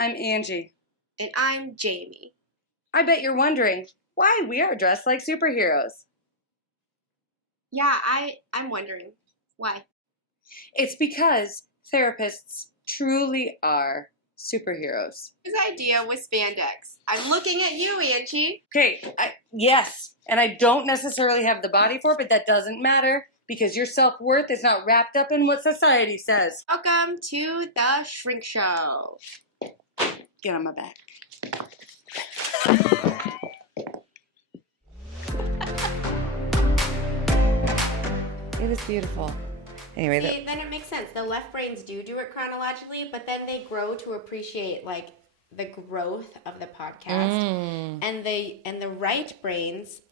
I'm Angee. And I'm Jaime. I bet you're wondering why we are dressed like superheroes. Yeah, I'm wondering. Why? It's because therapists truly are superheroes. His idea was spandex. I'm looking at you, Angee. Okay, yes, and I don't necessarily have the body for it, but that doesn't matter because your self-worth is not wrapped up in what society says. Welcome to the Shrink Show. Get on my back. It was beautiful. Anyway, See, then it makes sense. The left brains do it chronologically, but then they grow to appreciate like the growth of the podcast, and the right brains,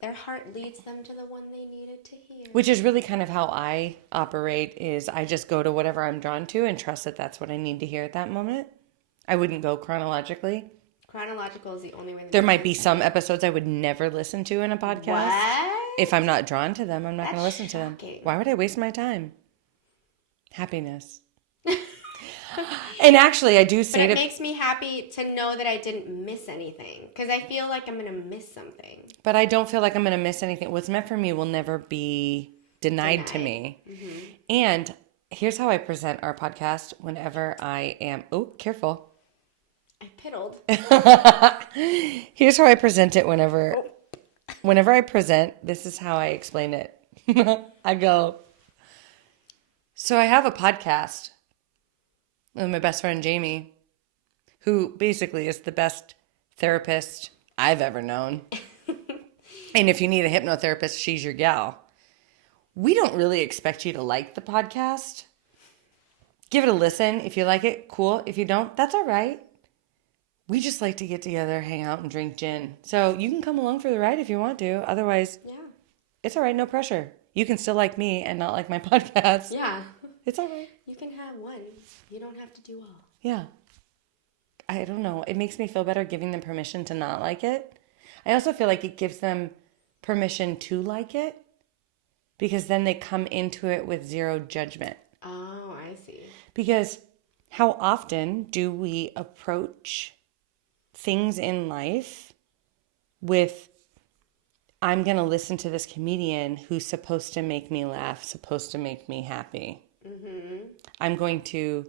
their heart leads them to the one they needed to hear. which is really kind of how I operate. Is I just go to whatever I'm drawn to and trust that that's what I need to hear at that moment. I wouldn't go chronologically. Chronological is the only way. There might be some episodes I would never listen to in a podcast. What? If I'm not drawn to them, I'm not going to listen shocking. to them. Why would I waste my time? Happiness. And actually, I do say but it makes me happy to know that I didn't miss anything because I feel like I'm going to miss something. But I don't feel like I'm going to miss anything. What's meant for me will never be denied to me. Mm-hmm. And here's how I present our podcast whenever I am... Oh, careful. I piddled. Here's how I present it whenever I present. This is how I explain it. I go, so I have a podcast with my best friend Jaime, who basically is the best therapist I've ever known. And if you need a hypnotherapist, she's your gal. We don't really expect you to like the podcast. Give it a listen. If you like it, cool. If you don't, that's all right. We just like to get together, hang out, and drink gin. So you can come along for the ride if you want to. Otherwise, yeah, it's all right. No pressure. You can still like me and not like my podcast. Yeah. It's all right. You can have one. You don't have to do all. Yeah. I don't know. It makes me feel better giving them permission to not like it. I also feel like it gives them permission to like it because then they come into it with zero judgment. Oh, I see. Because how often do we approach things in life with, I'm going to listen to this comedian who's supposed to make me laugh, supposed to make me happy. Mm-hmm. I'm going to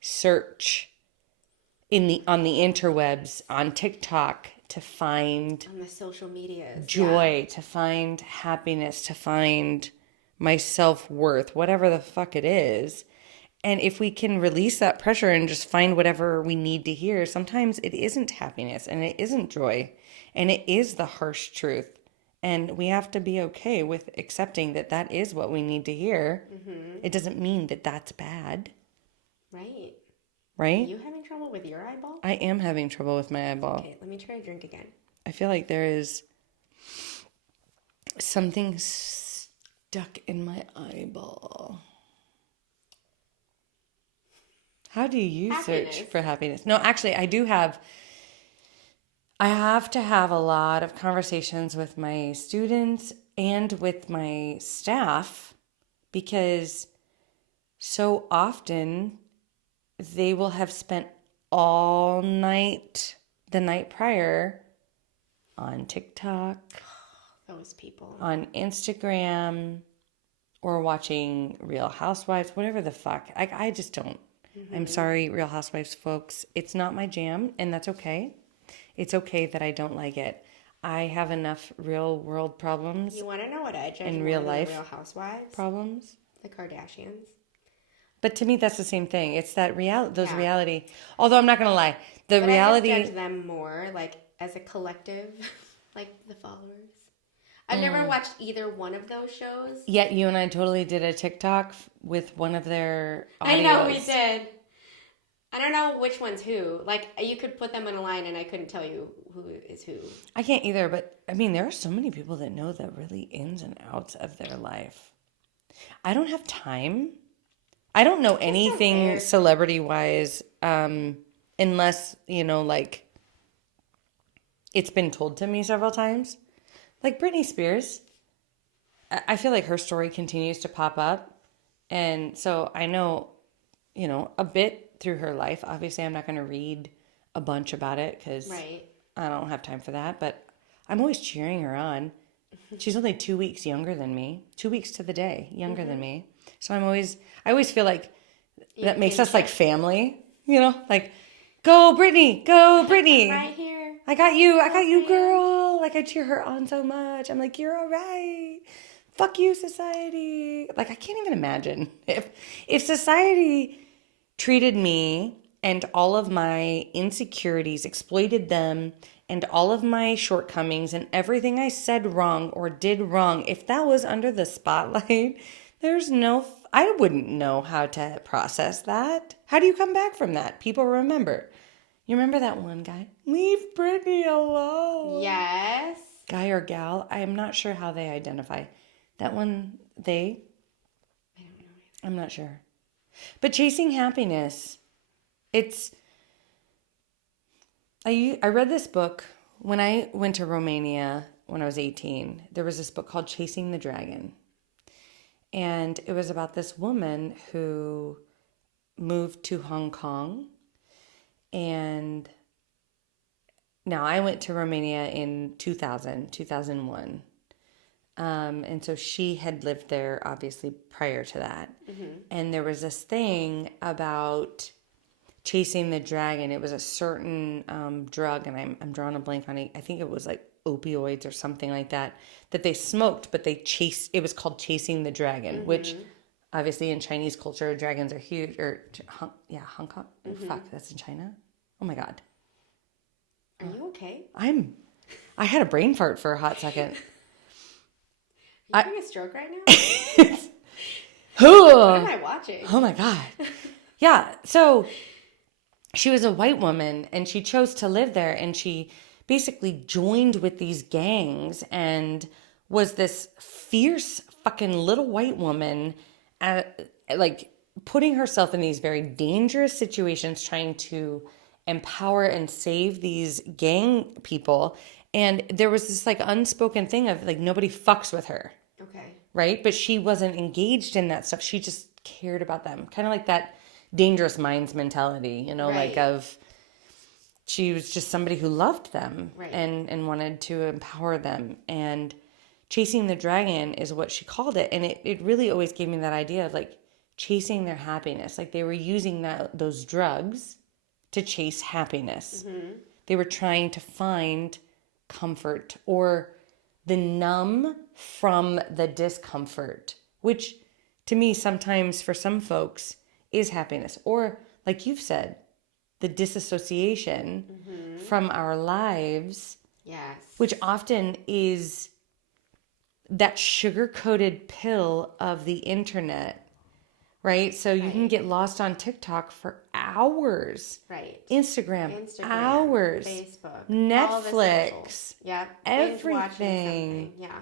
search on the interwebs, on TikTok, to find on the social medias joy, to find happiness, to find my self-worth, whatever the fuck it is. And if we can release that pressure and just find whatever we need to hear, sometimes it isn't happiness and it isn't joy and it is the harsh truth. And we have to be okay with accepting that that is what we need to hear. Mm-hmm. It doesn't mean that that's bad. Right. Right? Are you having trouble with your eyeball? I am having trouble with my eyeball. Okay, let me try to drink again. I feel like there is something stuck in my eyeball. How do you search for happiness? No, actually, I have to have a lot of conversations with my students and with my staff because so often they will have spent all night the night prior on TikTok, those people, on Instagram, or watching Real Housewives, whatever the fuck. I just don't. Mm-hmm. I'm sorry, Real Housewives folks. It's not my jam, and that's okay. It's okay that I don't like it. I have enough real world problems. You want to know what I judge in more real than life? Real Housewives Problems. The Kardashians. But to me, that's the same thing. It's that reality. Although I'm not gonna lie, reality. I just judge them more like as a collective, like the followers. I've never watched either one of those shows. Yet you and I totally did a TikTok with one of their audios. I know we did. I don't know which one's who. Like, you could put them in a line and I couldn't tell you who is who. I can't either, but I mean, there are so many people that know the really ins and outs of their life. I don't have time. I don't know anything celebrity-wise unless, like, it's been told to me several times. Like Britney Spears. I feel like her story continues to pop up. And so I know, a bit through her life. Obviously, I'm not going to read a bunch about it because Right. I don't have time for that. But I'm always cheering her on. She's only 2 weeks younger than me, 2 weeks to the day younger than me. So I always feel like that makes us like family, like, go Brittany, go Brittany. I'm right here. I got you, girl. Like I cheer her on so much. I'm like, you're all right. Fuck you, society. Like I can't even imagine if society treated me and all of my insecurities, exploited them, and all of my shortcomings and everything I said wrong or did wrong, if that was under the spotlight, I wouldn't know how to process that. How do you come back from that? People remember. You remember that one guy? Leave Brittany alone. Yes. Guy or gal? I'm not sure how they identify. That one, they? I don't know. I'm not sure. But chasing happiness, I read this book when I went to Romania when I was 18. There was this book called Chasing the Dragon. And it was about this woman who moved to Hong Kong. And now I went to Romania in 2001. And so she had lived there obviously prior to that. And there was this thing about chasing the dragon. It was a certain drug, and I'm drawing a blank on it. I think it was like opioids or something like that they smoked, but it was called chasing the dragon, which obviously in Chinese culture, dragons are huge. Hong Kong. Oh, fuck, that's in China? Oh my God. Are you okay? I had a brain fart for a hot second. Are you having a stroke right now? What am I watching? Oh my God. Yeah. So she was a white woman and she chose to live there, and she basically joined with these gangs and was this fierce fucking little white woman, like putting herself in these very dangerous situations, trying to empower and save these gang people. And there was this like unspoken thing of like nobody fucks with her. Okay. Right? But she wasn't engaged in that stuff. She just cared about them. Kind of like that Dangerous Minds mentality, Right. like she was just somebody who loved them Right. and wanted to empower them. And chasing the dragon is what she called it. And it really always gave me that idea of like chasing their happiness. Like they were using those drugs to chase happiness. They were trying to find comfort or the numb from the discomfort, which to me sometimes for some folks is happiness. Or like you've said, the disassociation from our lives. Yes. Which often is that sugar-coated pill of the internet, right? So you can get lost on TikTok for hours. Right. Instagram hours. Facebook. Netflix. Yeah. Everything. Yeah.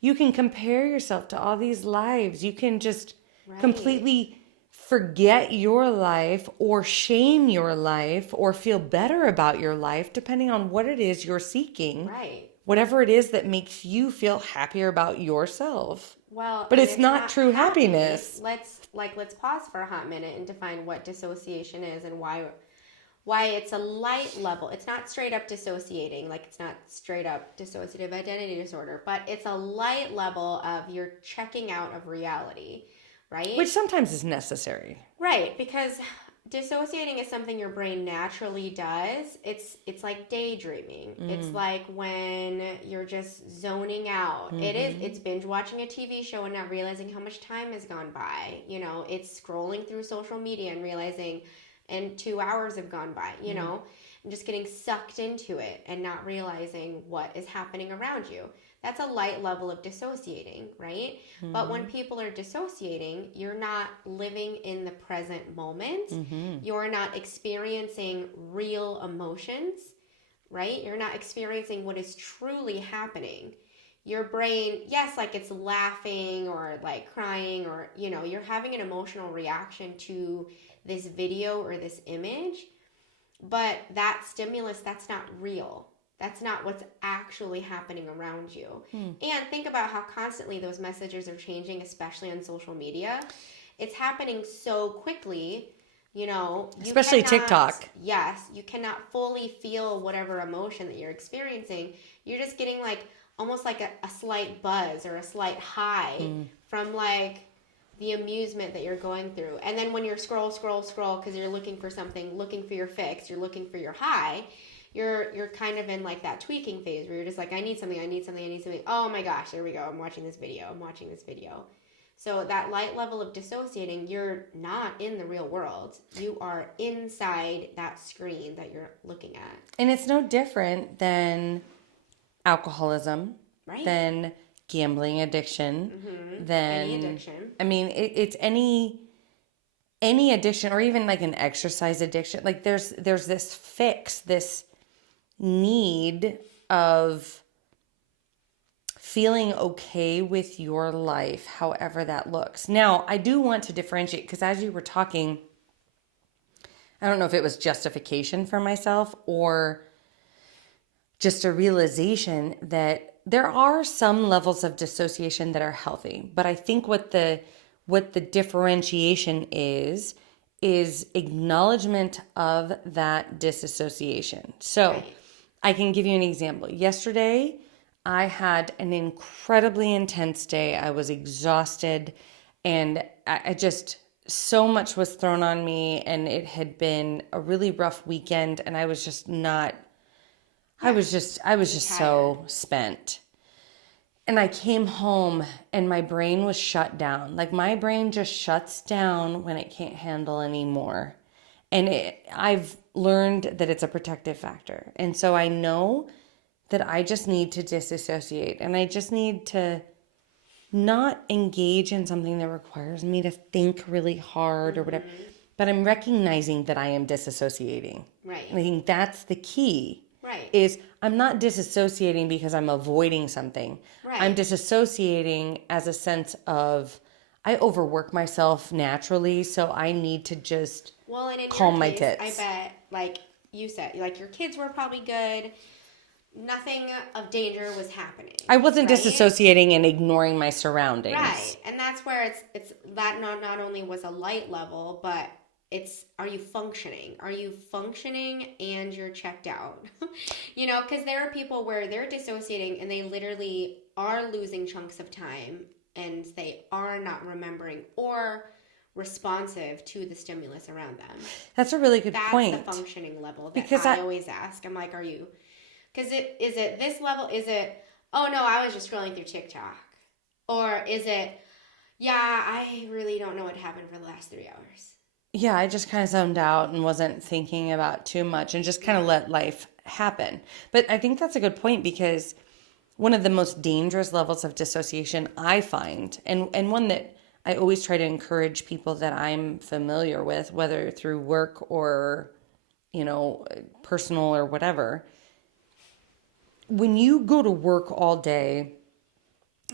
You can compare yourself to all these lives. You can just completely forget your life or shame your life or feel better about your life depending on what it is you're seeking. Right. Whatever it is that makes you feel happier about yourself. Well, but it's not true happiness. Let's pause for a hot minute and define what dissociation is and why it's a light level. It's not straight up dissociating, like it's not straight up dissociative identity disorder, but it's a light level of you're checking out of reality, right? Which sometimes is necessary. Right, because dissociating is something your brain naturally does. It's like daydreaming. It's like when you're just zoning out. It's binge watching a TV show and not realizing how much time has gone by. It's scrolling through social media and realizing and 2 hours have gone by, and just getting sucked into it and not realizing what is happening around you. That's a light level of dissociating, right? But when people are dissociating, you're not living in the present moment. You're not experiencing real emotions, right? You're not experiencing what is truly happening. Your brain, yes, like it's laughing or like crying or, you're having an emotional reaction to this video or this image, but that stimulus, that's not real. That's not what's actually happening around you. And think about how constantly those messages are changing, especially on social media. It's happening so quickly You know, Especially TikTok. Yes, you cannot fully feel whatever emotion that you're experiencing. You're just getting like almost like a slight buzz or a slight high from like the amusement that you're going through. And then when you're scroll because you're looking for something, looking for your fix, you're looking for your high, you're kind of in like that tweaking phase where you're just like, I need something. Oh my gosh, there we go. I'm watching this video. So that light level of dissociating, you're not in the real world. You are inside that screen that you're looking at. And it's no different than alcoholism, Right. than gambling addiction, than Any addiction. I mean, it's any addiction, or even like an exercise addiction. Like there's this fix, this need of feeling okay with your life, however that looks. Now, I do want to differentiate, because as you were talking, I don't know if it was justification for myself or just a realization that there are some levels of dissociation that are healthy. But I think what the differentiation is acknowledgement of that disassociation. So Right. I can give you an example. Yesterday, I had an incredibly intense day. I was exhausted, and I just, so much was thrown on me, and it had been a really rough weekend, and I was just not, I was just so spent. And I came home and my brain was shut down. Like my brain just shuts down when it can't handle anymore. And I've learned that it's a protective factor. And so I know that I just need to disassociate, and I just need to not engage in something that requires me to think really hard or whatever. But I'm recognizing that I am disassociating. Right. And I think that's the key. Right. Is I'm not disassociating because I'm avoiding something. Right. I'm disassociating as a sense of I overwork myself naturally, so I need to just calm my tits. I bet, like you said, like your kids were probably good. Nothing of danger was happening. I wasn't disassociating and ignoring my surroundings. Right. And that's where it's that not only was a light level, but it's, are you functioning? Are you functioning and you're checked out? You know, because there are people where they're dissociating and they literally are losing chunks of time and they are not remembering or responsive to the stimulus around them. That's a really good point. That's the functioning level that because I always ask. I'm like, are you... Because is it this level? Is it, oh no, I was just scrolling through TikTok? Or is it, yeah, I really don't know what happened for the last 3 hours? Yeah, I just kind of zoned out and wasn't thinking about too much and just kind of let life happen. But I think that's a good point, because one of the most dangerous levels of dissociation I find, and one that I always try to encourage people that I'm familiar with, whether through work or, you know, personal or whatever, when you go to work all day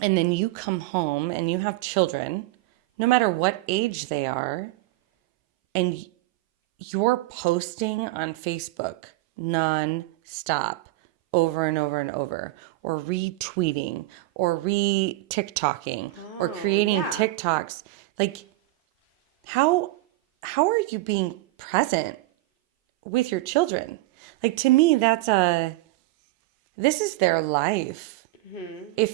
and then you come home and you have children, no matter what age they are, and you're posting on Facebook non-stop over and over and over, or retweeting or re-TikToking or creating TikToks, like how are you being present with your children? Like, to me, this is their life. Mm-hmm.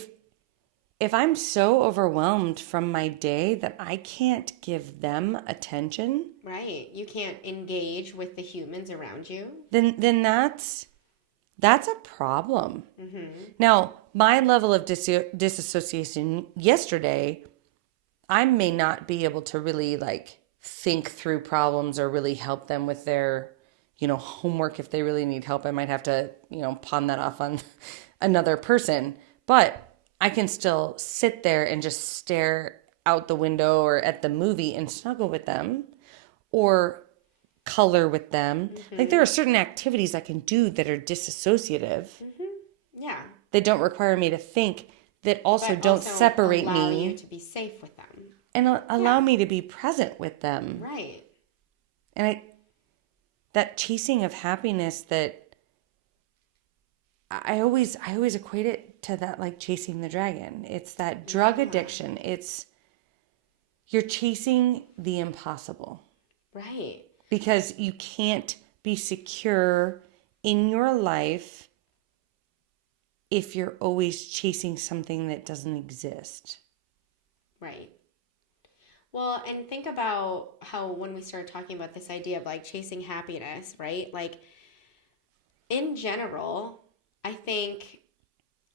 If I'm so overwhelmed from my day that I can't give them attention, right? You can't engage with the humans around you. Then that's a problem. Mm-hmm. Now, my level of disassociation yesterday, I may not be able to really like think through problems or really help them with their, you know, homework. If they really need help, I might have to, you know, pawn that off on another person. But I can still sit there and just stare out the window or at the movie and snuggle with them or color with them. Mm-hmm. Like, there are certain activities I can do that are disassociative. Mm-hmm. Yeah. They don't require me to think, that also don't separate me. Allow you to be safe with them. And allow me to be present with them. Right. And that chasing of happiness, that I always equate it to that, like chasing the dragon. It's that drug addiction. You're chasing the impossible. Right. because you can't be secure in your life if you're always chasing something that doesn't exist. Right. Well, and think about how when we started talking about this idea of like chasing happiness, right? Like in general, I think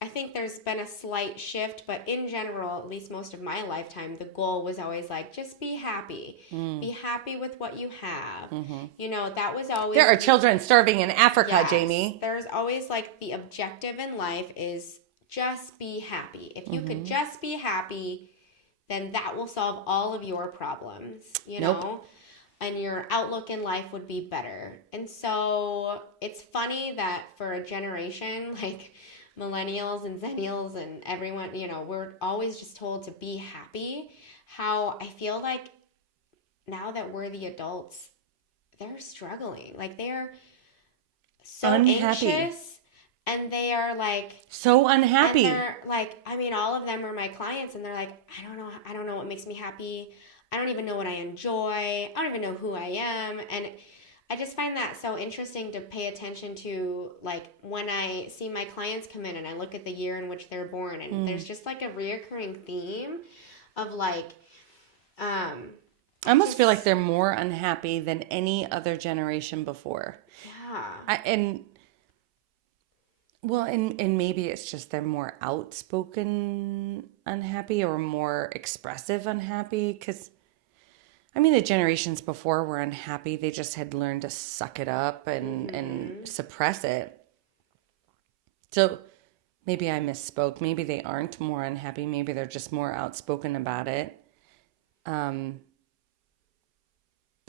I think there's been a slight shift, but in general, at least most of my lifetime, the goal was always like just be happy. Be happy with what you have. You know, that was always There are children starving in Africa, yes, Jaime. there's always like the objective in life is just be happy. If you could just be happy, then that will solve all of your problems, you Nope. know? And your outlook in life would be better. And so it's funny that for a generation like millennials and zennials and everyone, you know, we're always just told to be happy. How I feel like now that we're the adults, they're struggling. Like they're so Unhappy. anxious and they are like So unhappy. and they're like, I mean, all of them are my clients and they're like, I don't know what makes me happy. I don't even know what I enjoy. I don't even know who I am. And I just find that so interesting to pay attention to, like when I see my clients come in and I look at the year in which they're born and there's just like a reoccurring theme of like, I almost feel like they're more unhappy than any other generation before. yeah. And maybe it's just they're more outspoken unhappy or more expressive unhappy. Because, I mean, the generations before were unhappy. They just had learned to suck it up and suppress it. So maybe I misspoke. Maybe they aren't more unhappy. Maybe they're just more outspoken about it. But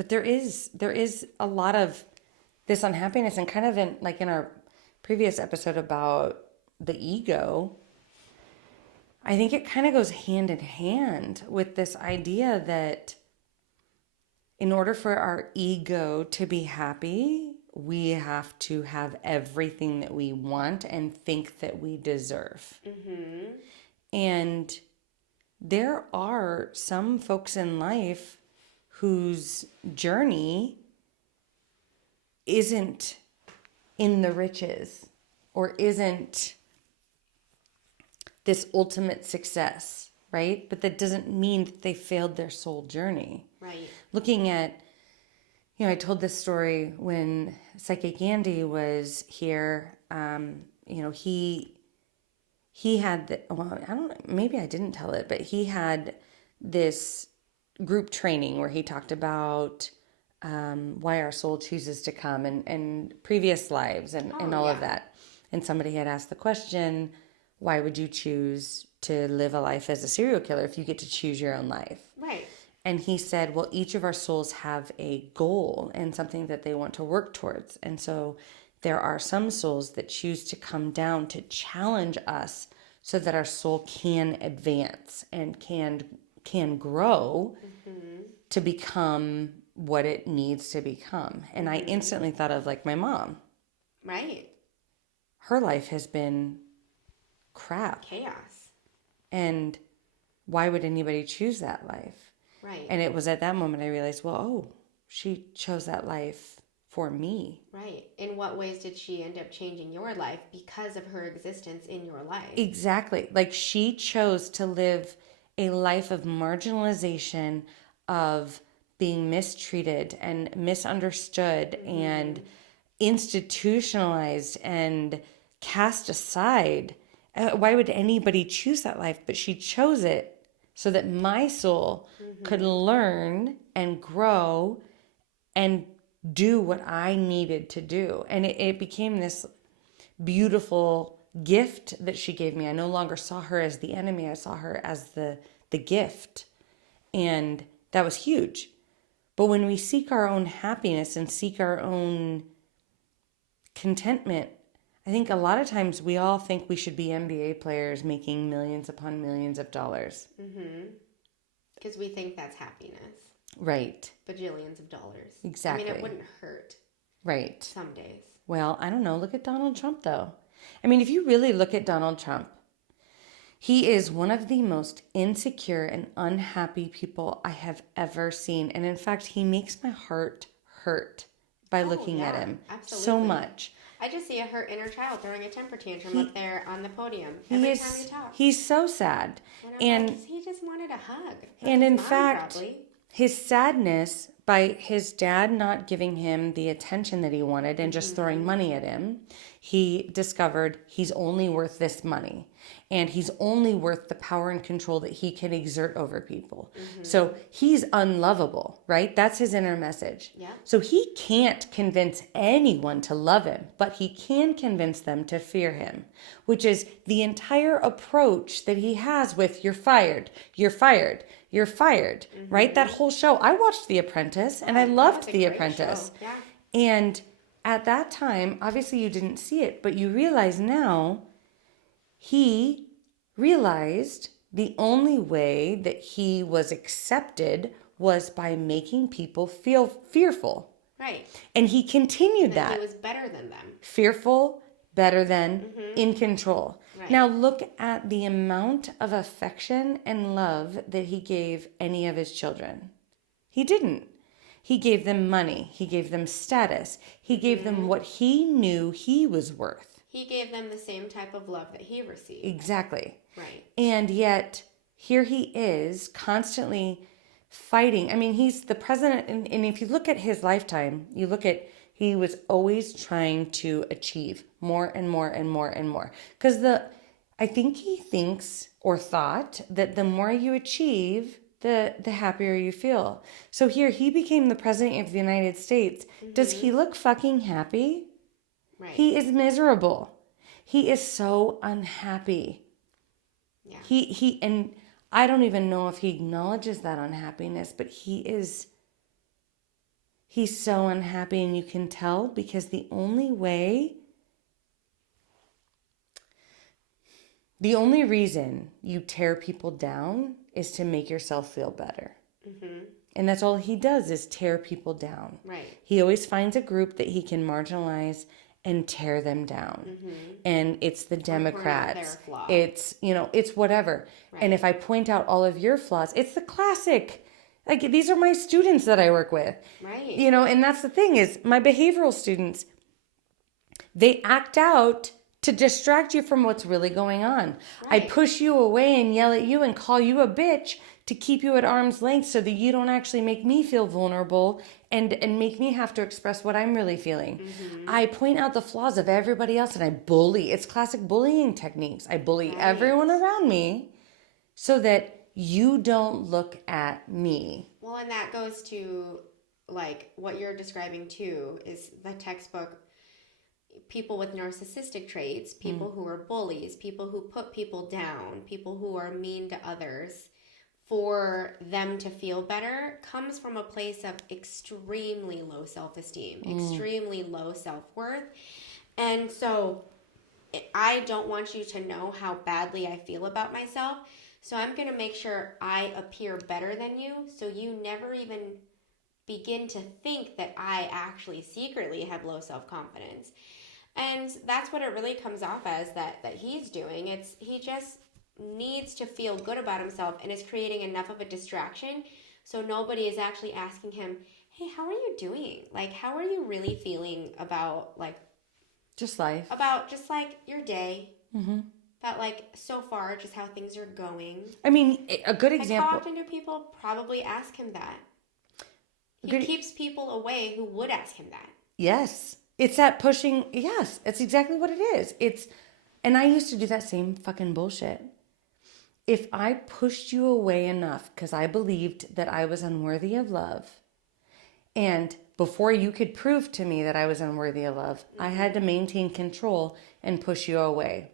there is a lot of this unhappiness, and kind of in our previous episode about the ego, I think it kind of goes hand in hand with this idea that in order for our ego to be happy, we have to have everything that we want and think that we deserve. And there are some folks in life whose journey isn't in the riches or isn't this ultimate success, right? But that doesn't mean that they failed their soul journey. Right. Looking at, I told this story when Psychic Andy was here. He had, I don't know, maybe I didn't tell it, but he had this group training where he talked about why our soul chooses to come and previous lives and all of that. And somebody had asked the question, why would you choose to live a life as a serial killer if you get to choose your own life? Right. And he said, well, each of our souls have a goal and something that they want to work towards. And so there are some souls that choose to come down to challenge us so that our soul can advance and can grow to become what it needs to become. And I instantly thought of like my mom. Right. Her life has been crap. Chaos. And why would anybody choose that life? Right. And it was at that moment I realized, she chose that life for me. Right. In what ways did she end up changing your life because of her existence in your life? Exactly. Like she chose to live a life of marginalization, of being mistreated and misunderstood and institutionalized and cast aside. Why would anybody choose that life? But she chose it so that my soul could learn and grow and do what I needed to do. And it became this beautiful gift that she gave me. I no longer saw her as the enemy. I saw her as the gift. And that was huge. But when we seek our own happiness and seek our own contentment, I think a lot of times we all think we should be NBA players making millions upon millions of dollars. Because we think that's happiness. Right. Bajillions of dollars. Exactly. I mean, it wouldn't hurt. Right. Some days. Well, I don't know. Look at Donald Trump, though. I mean, if you really look at Donald Trump, he is one of the most insecure and unhappy people I have ever seen. And in fact, he makes my heart hurt by looking at him absolutely. so much. I just see a hurt inner child throwing a temper tantrum up there on the podium time he talks. He's so sad. And he just wanted a hug. And in fact, his sadness by his dad not giving him the attention that he wanted and just throwing money at him, he discovered he's only worth this money. And he's only worth the power and control that he can exert over people. So he's unlovable, right? That's his inner message. Yeah. So he can't convince anyone to love him, but he can convince them to fear him, which is the entire approach that he has with you're fired, you're fired, you're fired, right? That whole show. I watched The Apprentice and I loved The Apprentice. Yeah. And at that time, obviously you didn't see it, but you realize now he realized the only way that he was accepted was by making people feel fearful. Right. And he continued that. He was better than them. Fearful, better than, in control. Right. Now look at the amount of affection and love that he gave any of his children. He didn't. He gave them money. He gave them status. He gave them what he knew he was worth. He gave them the same type of love that he received. Exactly. Right. And yet, here he is constantly fighting. I mean, he's the president, and if you look at his lifetime, he was always trying to achieve more and more and more and more. Because I think he thinks or thought that the more you achieve, the happier you feel. So here, he became the president of the United States. Does he look fucking happy? Right. He is miserable. He is so unhappy. Yeah. He and I don't even know if he acknowledges that unhappiness, but he's so unhappy, and you can tell because the only reason you tear people down is to make yourself feel better. And that's all he does is tear people down. Right. He always finds a group that he can marginalize and tear them down. And it's the Democrats. It's, it's whatever. Right. And if I point out all of your flaws, it's the classic. Like, these are my students that I work with. Right. And that's the thing is my behavioral students, they act out to distract you from what's really going on. Right. I push you away and yell at you and call you a bitch to keep you at arm's length so that you don't actually make me feel vulnerable and make me have to express what I'm really feeling. I point out the flaws of everybody else and I bully. It's classic bullying techniques. I bully everyone around me so that you don't look at me. Well, and that goes to like what you're describing too is the textbook people with narcissistic traits, people who are bullies, people who put people down, people who are mean to others for them to feel better comes from a place of extremely low self-esteem, extremely low self-worth. And so I don't want you to know how badly I feel about myself. So I'm going to make sure I appear better than you so you never even begin to think that I actually secretly have low self-confidence. And that's what it really comes off as that he's doing. He just needs to feel good about himself and is creating enough of a distraction so nobody is actually asking him, hey, how are you doing? Like, how are you really feeling about, like... Just life. About just, like, your day. About, like, so far, just how things are going. I mean, a good example... How often do people probably ask him that? He keeps people away who would ask him that. Yes. It's that pushing... Yes, it's exactly what it is. And I used to do that same fucking bullshit. If I pushed you away enough because I believed that I was unworthy of love, and before you could prove to me that I was unworthy of love, I had to maintain control and push you away.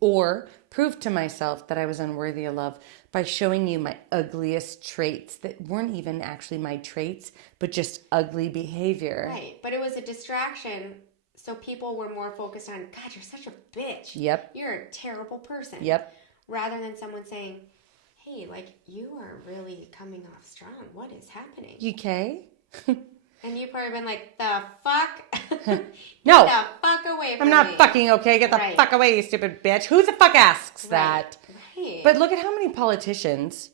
Or prove to myself that I was unworthy of love by showing you my ugliest traits that weren't even actually my traits, but just ugly behavior. Right, but it was a distraction. So people were more focused on, God, you're such a bitch. Yep. You're a terrible person. Yep. Rather than someone saying, hey, like, you are really coming off strong. What is happening? You okay? And you've probably been like, the fuck? No. Get the fuck away from I'm me. not fucking okay. Get the fuck away, you stupid bitch. Who the fuck asks that? Right. But look at how many politicians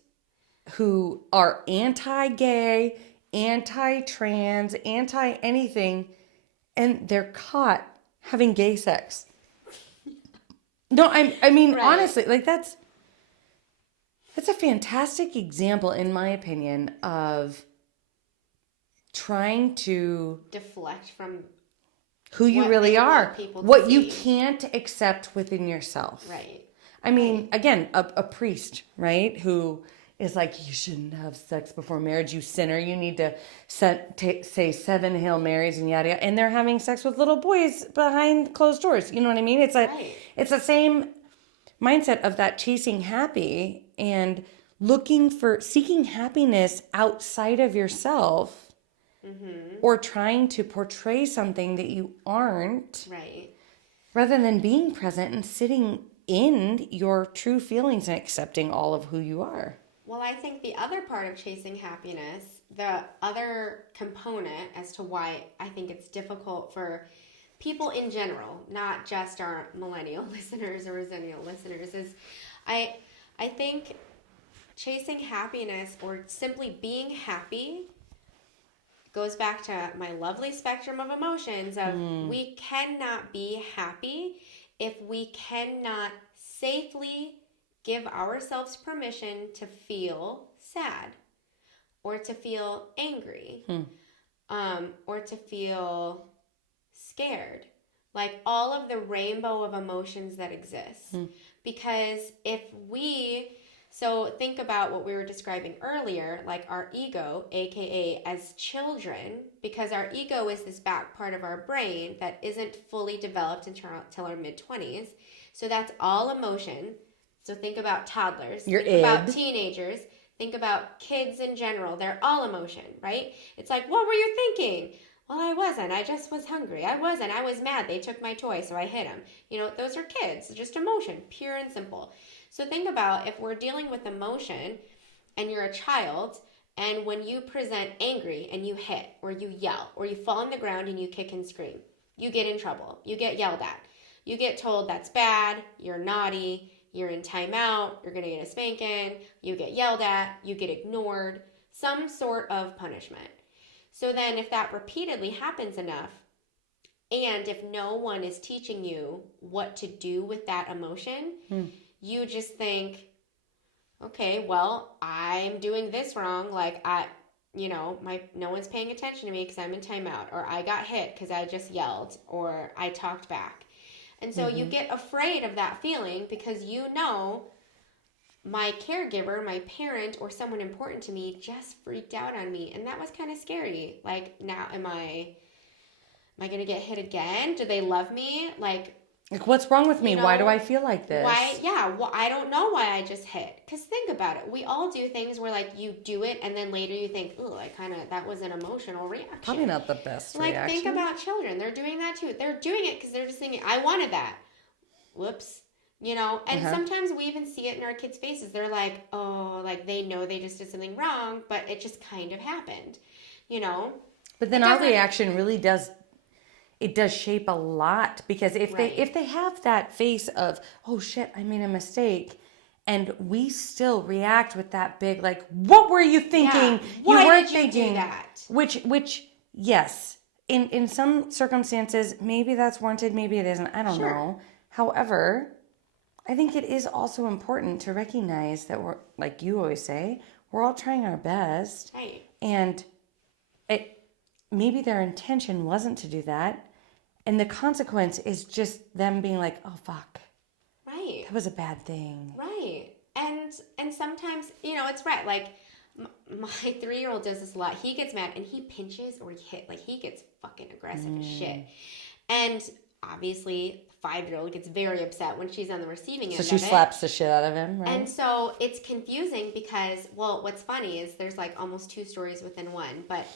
who are anti-gay, anti-trans, anti-anything, and they're caught having gay sex. No, I mean, Right. honestly, like that's a fantastic example, in my opinion, of trying to deflect from who you what really they are, want people to what you see. can't accept within yourself. Right. I mean, again, a priest, right, who is like, you shouldn't have sex before marriage, you sinner. You need to say 7 Hail Marys and yada yada. And they're having sex with little boys behind closed doors. You know what I mean? It's the same mindset of that chasing happy and seeking happiness outside of yourself, or trying to portray something that you aren't, Right. rather than being present and sitting in your true feelings and accepting all of who you are. Well, I think the other part of chasing happiness, the other component as to why I think it's difficult for people in general, not just our millennial listeners or zennial listeners, is I think chasing happiness or simply being happy goes back to my lovely spectrum of emotions of we cannot be happy if we cannot safely give ourselves permission to feel sad or to feel angry or to feel scared. Like all of the rainbow of emotions that exist. Because so think about what we were describing earlier, like our ego, aka as children, because our ego is this back part of our brain that isn't fully developed until our mid-20s. So that's all emotion. So think about toddlers, think about teenagers, think about kids in general. They're all emotion, right? It's like, what were you thinking? Well, I wasn't. I just was hungry. I wasn't. I was mad. They took my toy, so I hit them. You know, those are kids. Just emotion, pure and simple. So think about if we're dealing with emotion and you're a child, and when you present angry and you hit or you yell or you fall on the ground and you kick and scream, you get in trouble. You get yelled at. You get told that's bad, you're naughty, you're in timeout, you're going to get a spanking, you get yelled at, you get ignored, some sort of punishment. So then if that repeatedly happens enough, and if no one is teaching you what to do with that emotion, you just think, okay, well, I'm doing this wrong. Like no one's paying attention to me because I'm in timeout, or I got hit because I just yelled, or I talked back. And so you get afraid of that feeling because you know my caregiver, my parent, or someone important to me just freaked out on me. And that was kind of scary. Like, now am I going to get hit again? Do they love me? Like, what's wrong with me? Why do I feel like this? Well, I don't know why I just hit. Because think about it. We all do things where, like, you do it and then later you think, oh, that was an emotional reaction. Probably not the best reaction. Like, think about children. They're doing that too. They're doing it because they're just thinking, I wanted that. Whoops. And sometimes we even see it in our kids' faces. They're like, oh, like they know they just did something wrong, but it just kind of happened, But then our reaction really does shape a lot, because if they have that face of, oh shit, I made a mistake, and we still react with that big, like, what were you thinking? Yeah. Why you weren't did you thinking do that? Which yes, in some circumstances maybe that's warranted, maybe it isn't. I don't know. However, I think it is also important to recognize that we're, like you always say, we're all trying our best. Right. And maybe their intention wasn't to do that. And the consequence is just them being like, oh, fuck. Right. That was a bad thing. Right. And sometimes, it's right. Like, my 3-year-old does this a lot. He gets mad and he pinches or he hit. Like, he gets fucking aggressive as shit. And obviously, 5-year-old gets very upset when she's on the receiving end of it. So she slaps the shit out of him, right? And so it's confusing because, well, what's funny is there's like almost 2 stories within one. But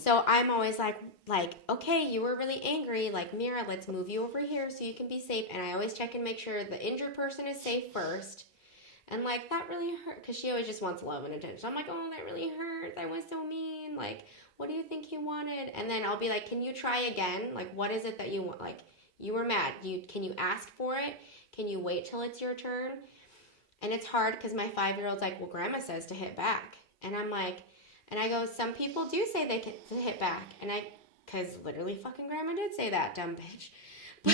so I'm always like, okay, you were really angry. Like, Mira, let's move you over here so you can be safe. And I always check and make sure the injured person is safe first. And like, that really hurt, because she always just wants love and attention. I'm like, oh, that really hurt. That was so mean. Like, what do you think he wanted? And then I'll be like, can you try again? Like, what is it that you want? Like, you were mad. Can you ask for it? Can you wait till it's your turn? And it's hard because my 5-year-old's like, well, grandma says to hit back. And I'm like, And I go, some people do say they can hit back. And because literally fucking grandma did say that, dumb bitch.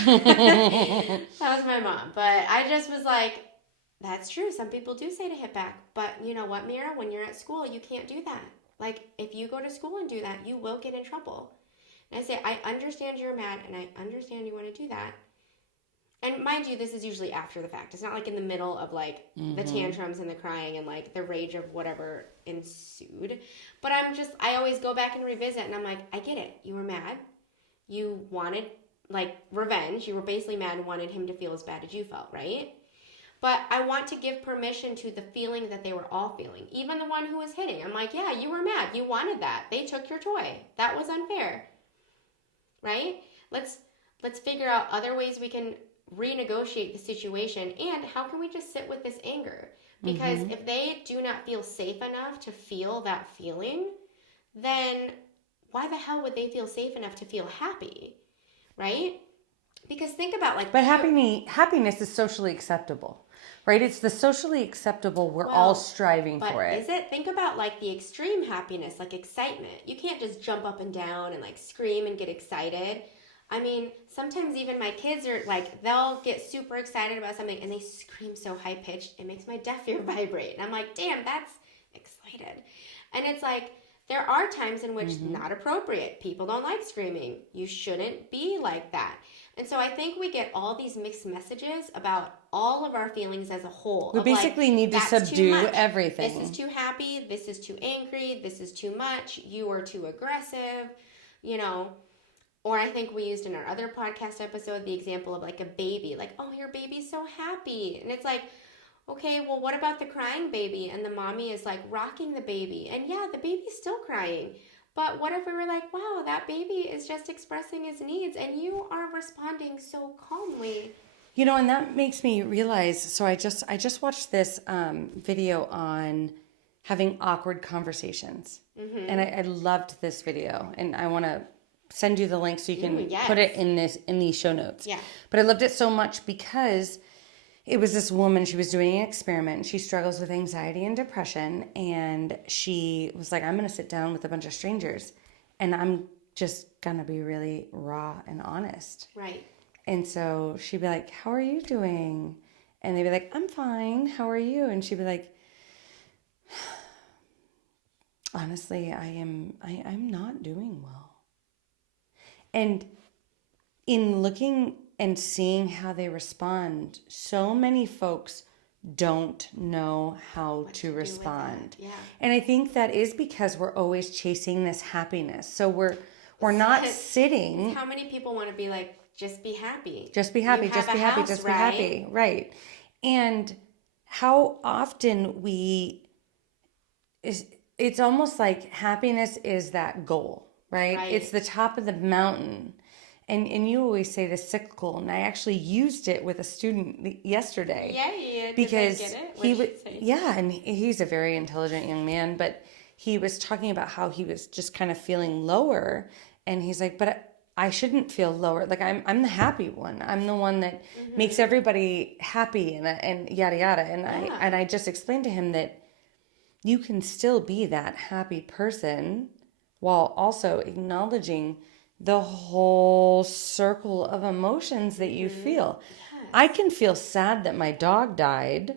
That was my mom. But I just was like, that's true. Some people do say to hit back. But you know what, Mira? When you're at school, you can't do that. Like, if you go to school and do that, you will get in trouble. And I say, I understand you're mad, and I understand you want to do that. And mind you, this is usually after the fact. It's not like in the middle of like the tantrums and the crying and like the rage of whatever ensued. But I always go back and revisit, and I'm like, I get it. You were mad. You wanted like revenge. You were basically mad and wanted him to feel as bad as you felt, right? But I want to give permission to the feeling that they were all feeling. Even the one who was hitting. I'm like, yeah, you were mad. You wanted that. They took your toy. That was unfair. Right? Let's figure out other ways we can renegotiate the situation, and how can we just sit with this anger? Because if they do not feel safe enough to feel that feeling, then why the hell would they feel safe enough to feel happy? Right? Because think about like... But happiness is socially acceptable, right? It's the socially acceptable we're all striving for it. Is it? Think about like the extreme happiness, like excitement. You can't just jump up and down and like scream and get excited. I mean, sometimes even my kids are like, they'll get super excited about something and they scream so high pitched, it makes my deaf ear vibrate. And I'm like, damn, that's excited. And it's like, there are times in which not appropriate. People don't like screaming. You shouldn't be like that. And so I think we get all these mixed messages about all of our feelings as a whole. We basically need to subdue everything. This is too happy. This is too angry. This is too much. You are too aggressive, you know. Or I think we used in our other podcast episode the example of like a baby. Like, oh, your baby's so happy. And it's like, okay, well, what about the crying baby? And the mommy is like rocking the baby. And yeah, the baby's still crying. But what if we were like, wow, that baby is just expressing his needs and you are responding so calmly? You know, and that makes me realize, so I just watched this video on having awkward conversations. And I loved this video. And I want to send you the link so you can put it in these show notes. Yeah. But I loved it so much because it was this woman, she was doing an experiment. She struggles with anxiety and depression. And she was like, I'm going to sit down with a bunch of strangers and I'm just going to be really raw and honest. Right. And so she'd be like, how are you doing? And they'd be like, I'm fine. How are you? And she'd be like, honestly, I'm not doing well. And in looking and seeing how they respond, so many folks don't know how to respond. Yeah. And I think that is because we're always chasing this happiness. So we're not sitting. How many people want to be like, just be happy. Just be happy, just be happy, just be happy. Right. And how often it's almost like happiness is that goal. Right? It's the top of the mountain. And you always say the cyclical, and I actually used it with a student yesterday. Yeah, you did. Because did I he would, and he's a very intelligent young man, but he was talking about how he was just kind of feeling lower, and he's like, but I shouldn't feel lower. Like I'm the happy one. I'm the one that makes everybody happy and yada yada. And I just explained to him that you can still be that happy person while also acknowledging the whole circle of emotions that you feel. Yes. I can feel sad that my dog died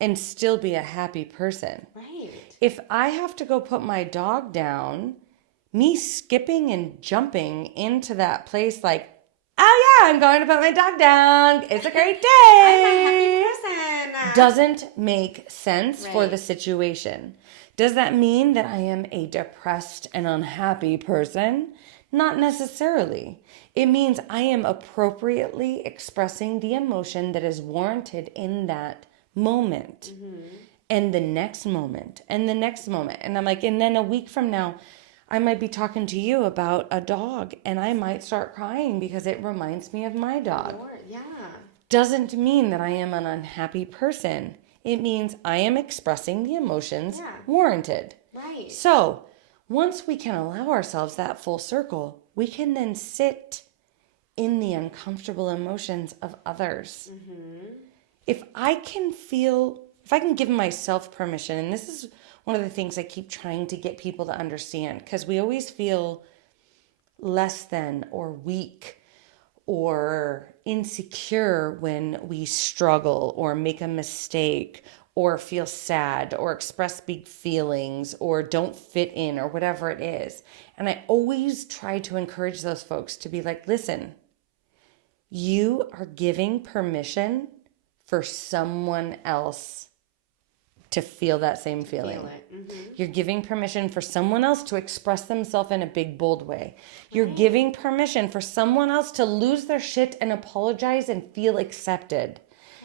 and still be a happy person. Right. If I have to go put my dog down, me skipping and jumping into that place like, oh yeah, I'm going to put my dog down. It's a great day. I'm a happy person. Doesn't make sense for the situation. Does that mean that I am a depressed and unhappy person? Not necessarily. It means I am appropriately expressing the emotion that is warranted in that moment. And the next moment, and the next moment. And I'm like, and then a week from now, I might be talking to you about a dog and I might start crying because it reminds me of my dog. Lord, yeah. Doesn't mean that I am an unhappy person. It means I am expressing the emotions warranted. Right. So once we can allow ourselves that full circle, we can then sit in the uncomfortable emotions of others. If I can give myself permission, and this is one of the things I keep trying to get people to understand, because we always feel less than or weak or insecure when we struggle or make a mistake or feel sad or express big feelings or don't fit in or whatever it is. And I always try to encourage those folks to be like, listen, you are giving permission for someone else to feel that same feeling. You're giving permission for someone else to express themselves in a big, bold way. You're giving permission for someone else to lose their shit and apologize and feel accepted.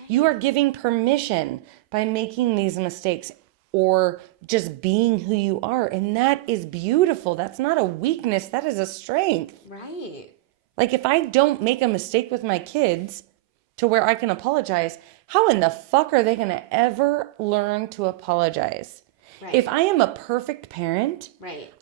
You are giving permission by making these mistakes or just being who you are. And that is beautiful. That's not a weakness. That is a strength. Right. Like if I don't make a mistake with my kids to where I can apologize, how in the fuck are they going to ever learn to apologize? Right. If I am a perfect parent,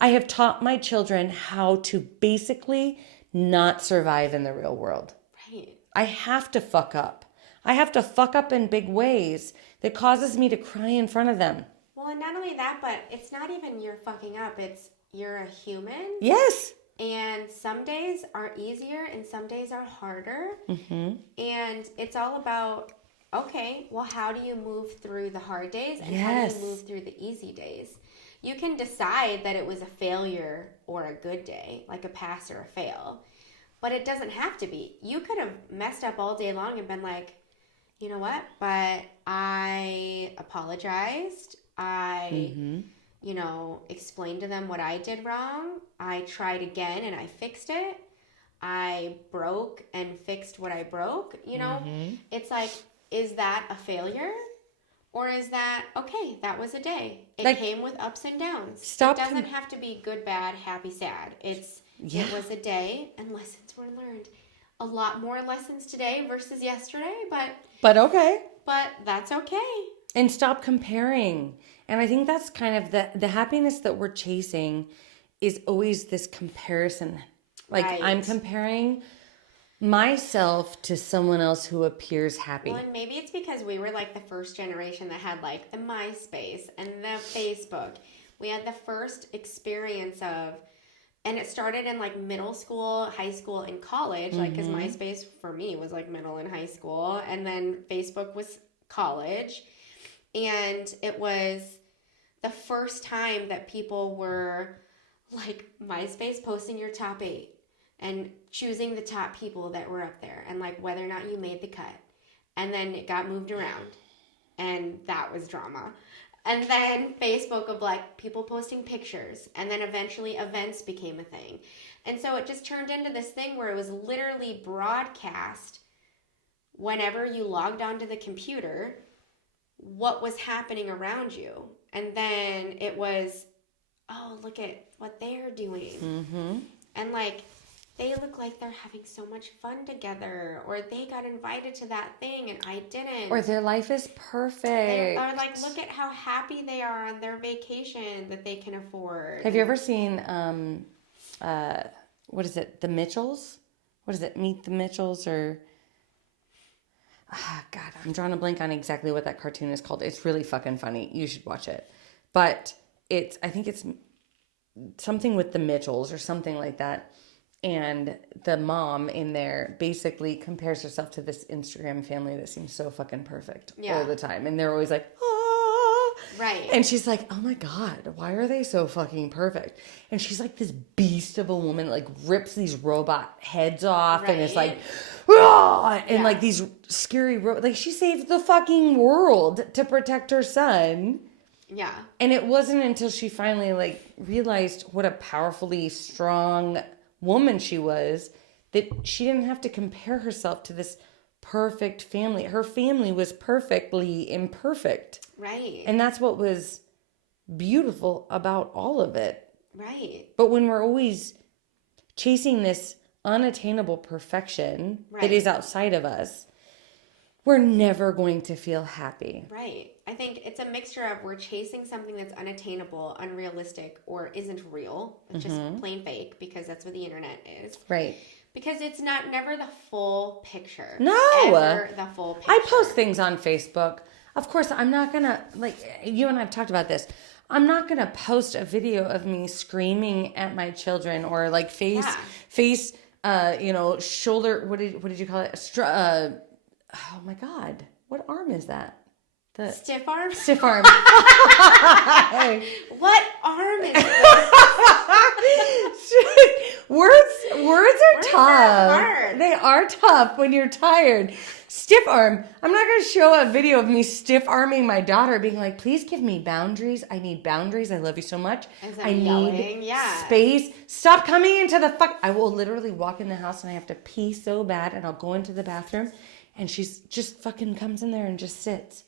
I have taught my children how to basically not survive in the real world. Right. I have to fuck up. I have to fuck up in big ways that causes me to cry in front of them. Well, and not only that, but it's not even you're fucking up. It's you're a human. Yes. And some days are easier and some days are harder. And it's all about, okay, well, how do you move through the hard days and how do you move through the easy days? You can decide that it was a failure or a good day, like a pass or a fail. But it doesn't have to be. You could have messed up all day long and been like, you know what? But I apologized. I, explained to them what I did wrong. I tried again and I fixed it. I broke and fixed what I broke. It's like, is that a failure? Or is that, okay, that was a day. It came with ups and downs. It doesn't have to be good, bad, happy, sad. It was a day and lessons were learned. A lot more lessons today versus yesterday, but okay. But that's okay. And stop comparing. And I think that's kind of the happiness that we're chasing is always this comparison. Like I'm comparing myself to someone else who appears happy. Well, and maybe it's because we were like the first generation that had like the MySpace and the Facebook. We had the first experience of, and it started in like middle school, high school, and college. Like, because MySpace for me was like middle and high school, and then Facebook was college. And it was the first time that people were like MySpace posting your top 8 and choosing the top people that were up there and like whether or not you made the cut. And then it got moved around and that was drama. And then Facebook of like people posting pictures, and then eventually events became a thing. And so it just turned into this thing where it was literally broadcast whenever you logged onto the computer what was happening around you. And then it was, oh, look at what they're doing. And like, they look like they're having so much fun together, or they got invited to that thing and I didn't. Or their life is perfect. Or like, look at how happy they are on their vacation that they can afford. Have you ever seen, what is it, The Mitchells? What is it, Meet the Mitchells or... God, I'm drawing a blank on exactly what that cartoon is called. It's really fucking funny. You should watch it. But I think it's something with the Mitchells or something like that. And the mom in there basically compares herself to this Instagram family that seems so fucking perfect all the time. And they're always like, ah. Right. And she's like, oh my God, why are they so fucking perfect? And she's like this beast of a woman, like rips these robot heads off and it's like, ah! And like these scary, like she saved the fucking world to protect her son. Yeah. And it wasn't until she finally like realized what a powerfully strong woman she was that she didn't have to compare herself to this perfect family. Her family was perfectly imperfect. Right. And that's what was beautiful about all of it. Right. But when we're always chasing this unattainable perfection that is outside of us, we're never going to feel happy. Right. I think it's a mixture of we're chasing something that's unattainable, unrealistic, or isn't real. It's just plain fake, because that's what the internet is. Right. Because it's never the full picture. No. Ever the full picture. I post things on Facebook. Of course, I'm not going to, like, you and I have talked about this. I'm not going to post a video of me screaming at my children or like face, shoulder. What did you call it? Oh my God. What arm is that? The Stiff arm? Stiff arm. What arm is this? Words are tough. Hard. They are tough when you're tired. Stiff arm. I'm not going to show a video of me stiff arming my daughter, being like, please give me boundaries. I need boundaries. I love you so much. I need space. Stop coming into the I will literally walk in the house and I have to pee so bad, and I'll go into the bathroom and she's just fucking comes in there and just sits.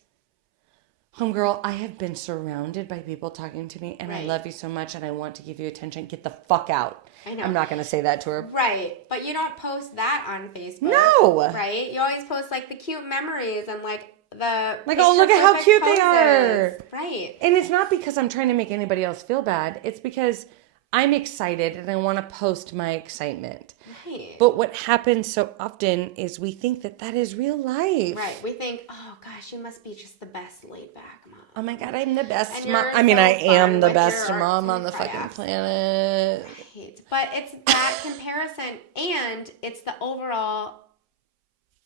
Homegirl, I have been surrounded by people talking to me, and I love you so much, and I want to give you attention. Get the fuck out. I know. I'm not going to say that to her. Right. But you don't post that on Facebook. No. Right? You always post, like, the cute memories and, like, the... Like, oh, look at how cute poses. they are. Right. And it's not because I'm trying to make anybody else feel bad. It's because I'm excited, and I want to post my excitement. Right. But what happens so often is we think that that is real life. Right. We think, oh, gosh, you must be just the best laid-back mom. Oh, my God, I'm the best mom. So I mean, I am the best mom on the fucking planet. Right. But it's that comparison, and it's the overall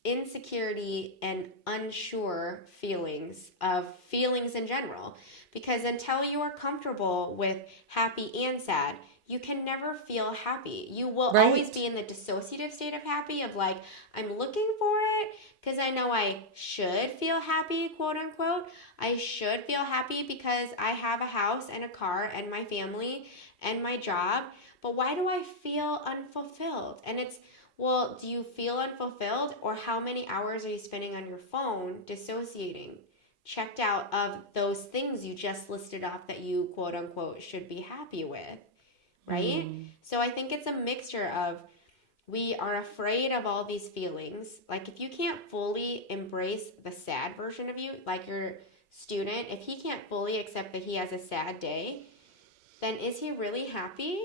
insecurity and unsure feelings in general. Because until you are comfortable with happy and sad, you can never feel happy. You will always be in the dissociative state of happy, of like, I'm looking for it because I know I should feel happy, quote unquote. I should feel happy because I have a house and a car and my family and my job. But why do I feel unfulfilled? And it's, well, do you feel unfulfilled, or how many hours are you spending on your phone dissociating, checked out of those things you just listed off that you, quote unquote, should be happy with? Right? So I think it's a mixture of, we are afraid of all these feelings. Like, if you can't fully embrace the sad version of you, like your student, if he can't fully accept that he has a sad day, then is he really happy?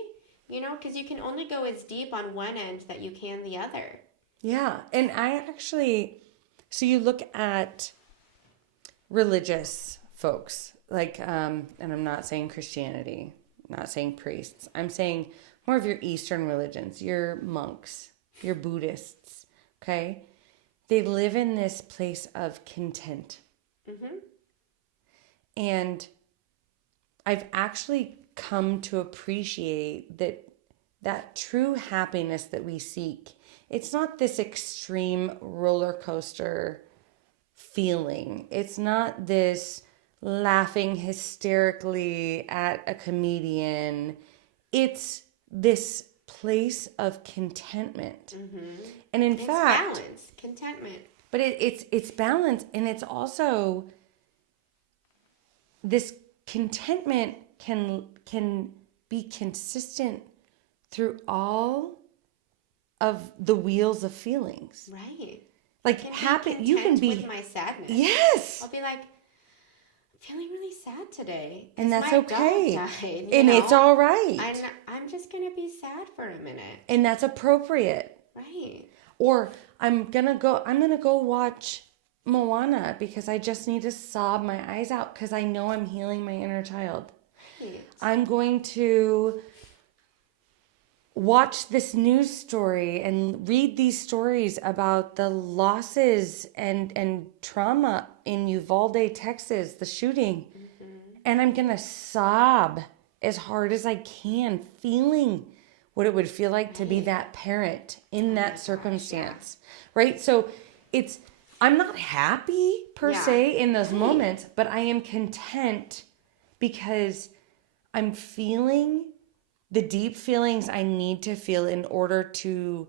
You know, because you can only go as deep on one end that you can the other. Yeah. And so you look at religious folks, like, and I'm not saying Christianity, I'm not saying priests. I'm saying more of your Eastern religions, your monks, your Buddhists, okay? They live in this place of content. Mm-hmm. And I've actually come to appreciate that true happiness that we seek, it's not this extreme roller coaster feeling. It's not this laughing hysterically at a comedian. It's this place of contentment. Mm-hmm. And in fact, balance, contentment. But it's balance, and it's also this contentment can be consistent through all of the wheels of feelings. Right. Like happy, you can be with my sadness. Yes. I'll be like, feeling really sad today. And that's okay. Dog died, and it's all right. I'm just going to be sad for a minute. And that's appropriate. Right. Or I'm going to go watch Moana because I just need to sob my eyes out because I know I'm healing my inner child. Right. I'm going to watch this news story and read these stories about the losses and trauma in Uvalde, Texas, the shooting. Mm-hmm. And I'm going to sob as hard as I can, feeling what it would feel like to be that parent in that circumstance. Right? So I'm not happy per se in those moments, but I am content because I'm feeling the deep feelings I need to feel in order to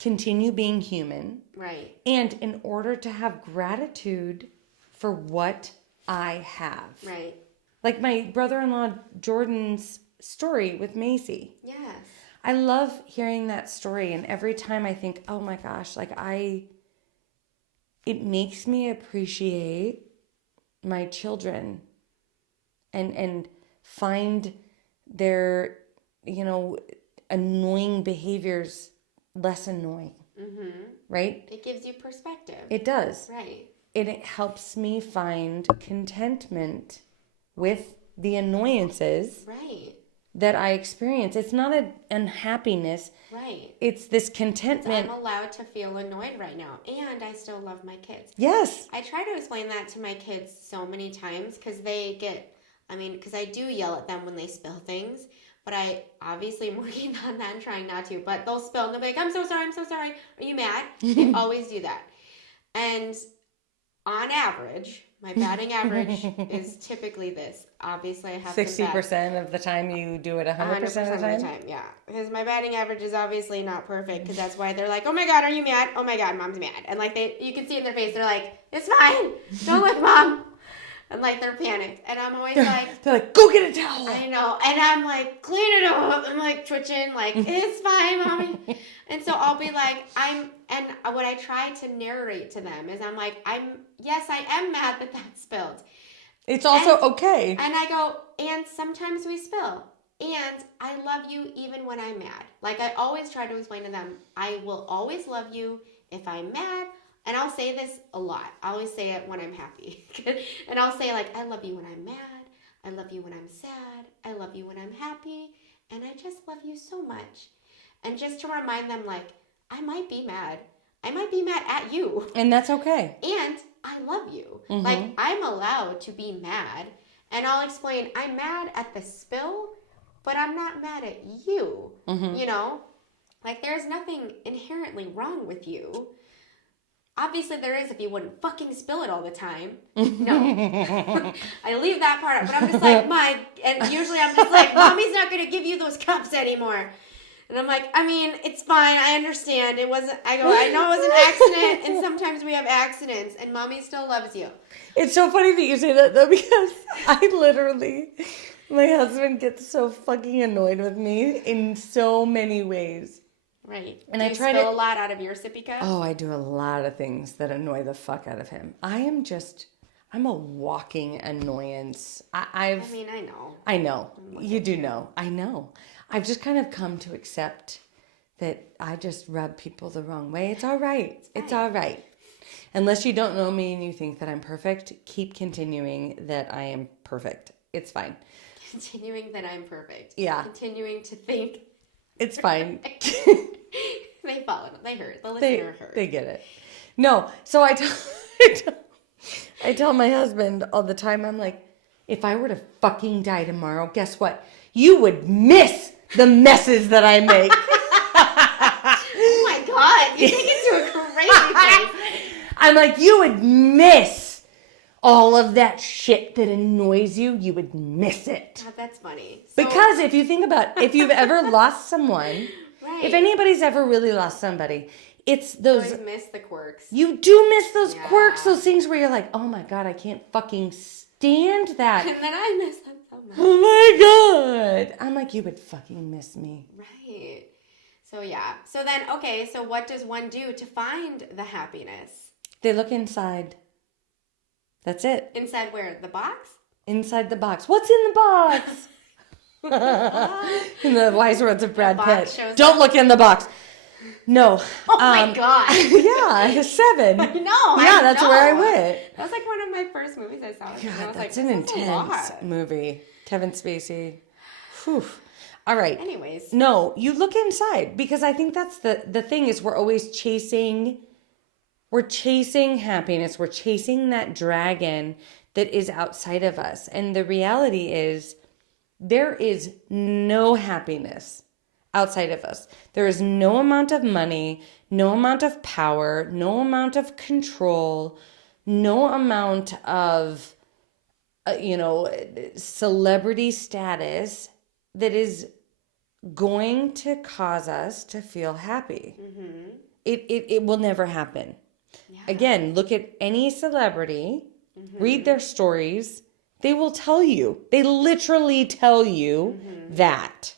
continue being human. Right. And in order to have gratitude for what I have. Right. Like my brother-in-law Jordan's story with Macy. Yes. I love hearing that story, and every time I think, oh my gosh, it makes me appreciate my children and find their, annoying behaviors less annoying. Mm-hmm. Right? It gives you perspective. It does. Right. And it helps me find contentment with the annoyances Right. that I experience. It's not an unhappiness. Right. It's this contentment. I'm allowed to feel annoyed right now, and I still love my kids. Yes. I try to explain that to my kids so many times because because I do yell at them when they spill things, but I obviously am working on that and trying not to, but they'll spill and they'll be like, I'm so sorry. Are you mad? They always do that. And on average, my batting average is typically this. Obviously, I have 60% of the time you do it 100% of the time? Yeah. Because my batting average is obviously not perfect, because that's why they're like, oh my God, are you mad? Oh my God, Mom's mad. And like you can see in their face, they're like, it's fine. Don't look, Mom. And like they're panicked. And I'm always like, they're like, go get a towel. I know. And I'm like, clean it up. I'm like twitching, like, it's fine, Mommy. And so I'll be like, and what I try to narrate to them is I'm like, yes, I am mad that spilled. It's also okay. And I go, and sometimes we spill. And I love you even when I'm mad. Like I always try to explain to them, I will always love you if I'm mad. And I'll say this a lot. I always say it when I'm happy. And I'll say like, I love you when I'm mad. I love you when I'm sad. I love you when I'm happy. And I just love you so much. And just to remind them like, I might be mad. I might be mad at you. And that's okay. And I love you. Mm-hmm. Like, I'm allowed to be mad. And I'll explain, I'm mad at the spill, but I'm not mad at you. Mm-hmm. You know? Like, there's nothing inherently wrong with you. Obviously, there is if you wouldn't fucking spill it all the time. No. I leave that part out. But I'm just like, and usually I'm just like, Mommy's not going to give you those cups anymore. And I'm like, I mean, it's fine. I understand. I know it was an accident. And sometimes we have accidents. And Mommy still loves you. It's so funny that you say that, though, because my husband gets so fucking annoyed with me in so many ways. Right. And do I you try spill a lot out of your sippy cup? Oh, I do a lot of things that annoy the fuck out of him. I'm a walking annoyance. I know. I know. You do know. I know. I've just kind of come to accept that I just rub people the wrong way. It's all right. It's all right. Unless you don't know me and you think that I'm perfect, keep continuing that I am perfect. It's fine. Continuing that I'm perfect. Yeah. Continuing to think. It's fine. They follow. They heard. The listener heard. They get it. No. So I tell my husband all the time, I'm like, if I were to fucking die tomorrow, guess what? You would miss the messes that I make. Oh my God. You take it to a crazy place. I'm like, you would miss all of that shit that annoys you. You would miss it. Oh, that's funny. Because if you think about, if you've ever lost someone, right. If anybody's ever really lost somebody, it's those. You always miss the quirks. You do miss those quirks, those things where you're like, oh my God, I can't fucking stand that. And then I miss them so much. Oh my God. I'm like, you would fucking miss me. Right. So yeah. So then, okay, so what does one do to find the happiness? They look inside. That's it. Inside where? The box? Inside the box. What's in the box? In the wise words of Brad Pitt. Don't look in the box. No. Oh my God. Yeah, 7. I know. Yeah, that's where I went. That was like one of my first movies I saw. God, I was that's like, an intense movie. Kevin Spacey. Whew. All right. Anyways. No, you look inside, because I think that's the thing is we're always chasing happiness. We're chasing that dragon that is outside of us. And the reality is there is no happiness outside of us. There is no amount of money, no amount of power, no amount of control, no amount of, celebrity status that is going to cause us to feel happy. Mm-hmm. It will never happen. Yeah. Again, look at any celebrity, read their stories. They will tell you. They literally tell you that.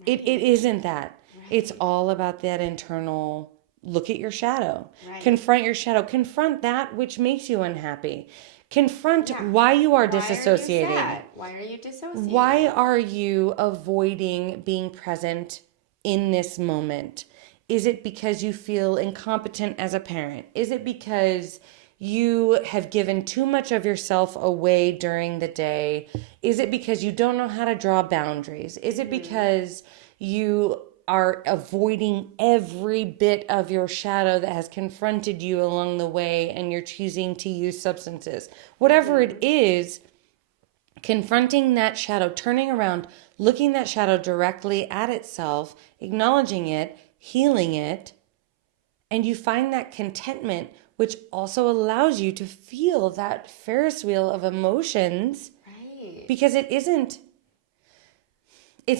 Right. It isn't that. Right. It's all about that internal, look at your shadow. Right. Confront your shadow. Confront that which makes you unhappy. Confront why you are disassociating. Why are you dissociating? Why are you avoiding being present in this moment? Is it because you feel incompetent as a parent? Is it because you have given too much of yourself away during the day? Is it because you don't know how to draw boundaries? Is it because you are avoiding every bit of your shadow that has confronted you along the way and you're choosing to use substances? Whatever it is, confronting that shadow, turning around, looking that shadow directly at itself, acknowledging it, healing it, and you find that contentment, which also allows you to feel that Ferris wheel of emotions. Right. Because it's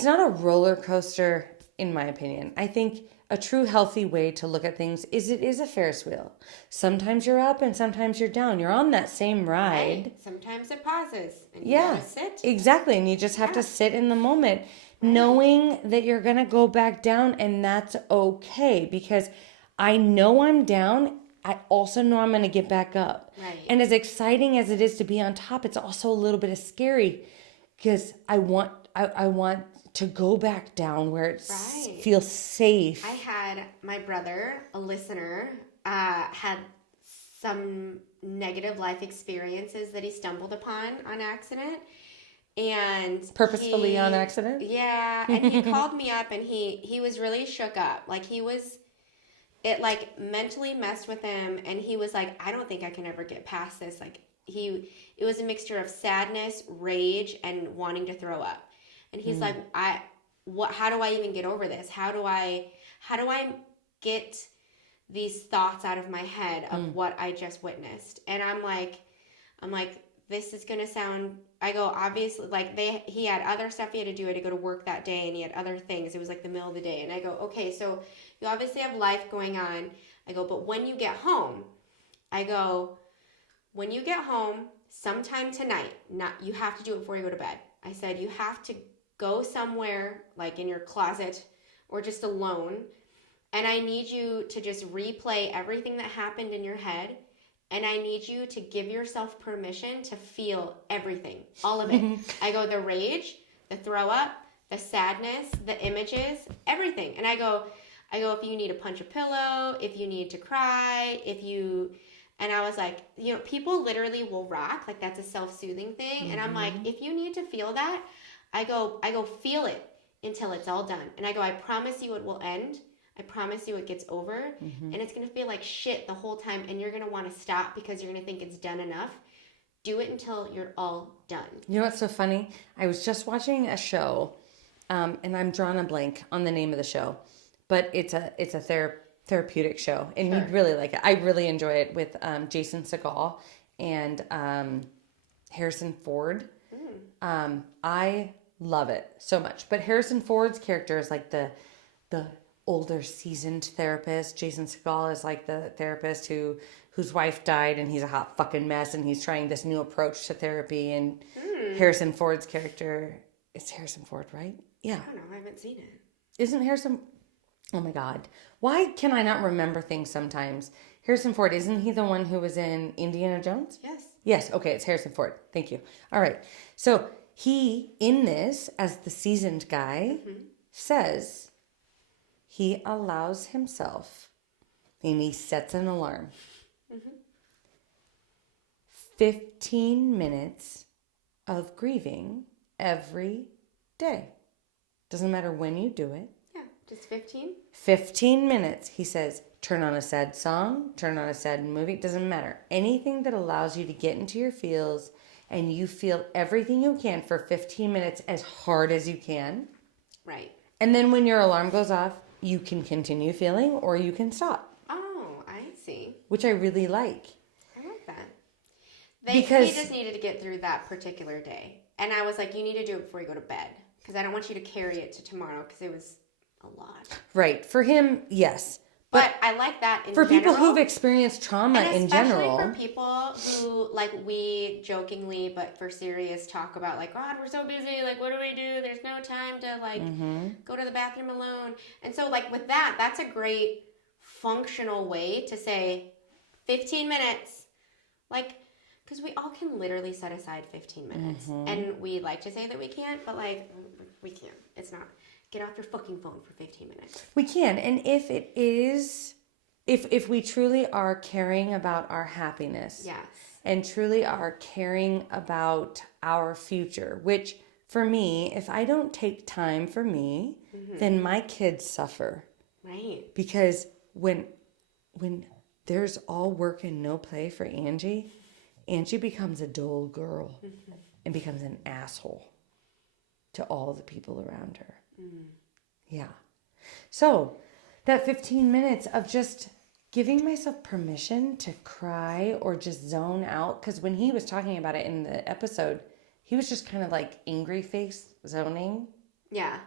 not a roller coaster, in my opinion. I think a true healthy way to look at things is it is a Ferris wheel. Sometimes you're up and sometimes you're down. You're on that same ride. Right. Sometimes it pauses and you Yeah, gotta sit. exactly. And you just have to sit in the moment, knowing that you're going to go back down, and that's okay, because I know I'm down. I also know I'm going to get back up. Right. And as exciting as it is to be on top, it's also a little bit scary because I want to go back down where it feels safe. I had my brother, a listener, had some negative life experiences that he stumbled upon on accident. And Purposefully on accident? Yeah, and he called me up and he was really shook up. Like it like mentally messed with him, and he was like, I don't think I can ever get past this. Like it was a mixture of sadness, rage, and wanting to throw up. And he's like, how do I even get over this? How do I get these thoughts out of my head of what I just witnessed? And I'm like, this is gonna sound. I go, obviously, like he had other stuff he had to do. He had to go to work that day, and he had other things. It was like the middle of the day, and I go, okay, so you obviously have life going on. I go, but when you get home, sometime tonight, you have to do it before you go to bed. I said, you have to go somewhere, like in your closet or just alone, and I need you to just replay everything that happened in your head. And I need you to give yourself permission to feel everything, all of it. I go, the rage, the throw up, the sadness, the images, everything. And I go, if you need to punch a pillow, if you need to cry, and I was like, people literally will rock. Like that's a self-soothing thing. And I'm like, if you need to feel that, I go, feel it until it's all done. And I go, I promise you it will end. I promise you it gets over, and it's going to feel like shit the whole time, and you're going to want to stop because you're going to think it's done enough. Do it until you're all done. You know what's so funny? I was just watching a show, and I'm drawing a blank on the name of the show, but it's a therapeutic show, and you'd really like it. I really enjoy it with Jason Segel and Harrison Ford. I love it so much. But Harrison Ford's character is like the older seasoned therapist. Jason Segel is like the therapist whose wife died and he's a hot fucking mess and he's trying this new approach to therapy. And Harrison Ford's character, it's Harrison Ford, right? Yeah. I don't know. I haven't seen it. Isn't Harrison... Oh my God. Why can I not remember things sometimes? Harrison Ford, isn't he the one who was in Indiana Jones? Yes. Yes. Okay. It's Harrison Ford. Thank you. All right. So he, in this, as the seasoned guy, says he allows himself, and he sets an alarm. 15 minutes of grieving every day. Doesn't matter when you do it. Yeah, just 15. 15 minutes, he says, turn on a sad song, turn on a sad movie, doesn't matter. Anything that allows you to get into your feels and you feel everything you can for 15 minutes as hard as you can. Right. And then when your alarm goes off, you can continue feeling or you can stop. Oh, I see. Which I really like. I like that. He just needed to get through that particular day. And I was like, you need to do it before you go to bed. Because I don't want you to carry it to tomorrow because it was a lot. Right. For him, yes. But I like that in for general. People who've experienced trauma in general. Especially for people who, like, we jokingly but for serious talk about, like, God, we're so busy. Like, what do we do? There's no time to, like, go to the bathroom alone. And so, like, with that, that's a great functional way to say 15 minutes. Like, because we all can literally set aside 15 minutes. And we like to say that we can't, but, like, we can't. It's not. Get off your fucking phone for 15 minutes. We can. And if it is if we truly are caring about our happiness, Yes. and truly are caring about our future, which for me, if I don't take time for me, then my kids suffer. Right. Because when there's all work and no play for Angee, Angee becomes a dull girl and becomes an asshole to all the people around her. Yeah. So that 15 minutes of just giving myself permission to cry or just zone out, because when he was talking about it in the episode, he was just kind of like angry face zoning. Yeah.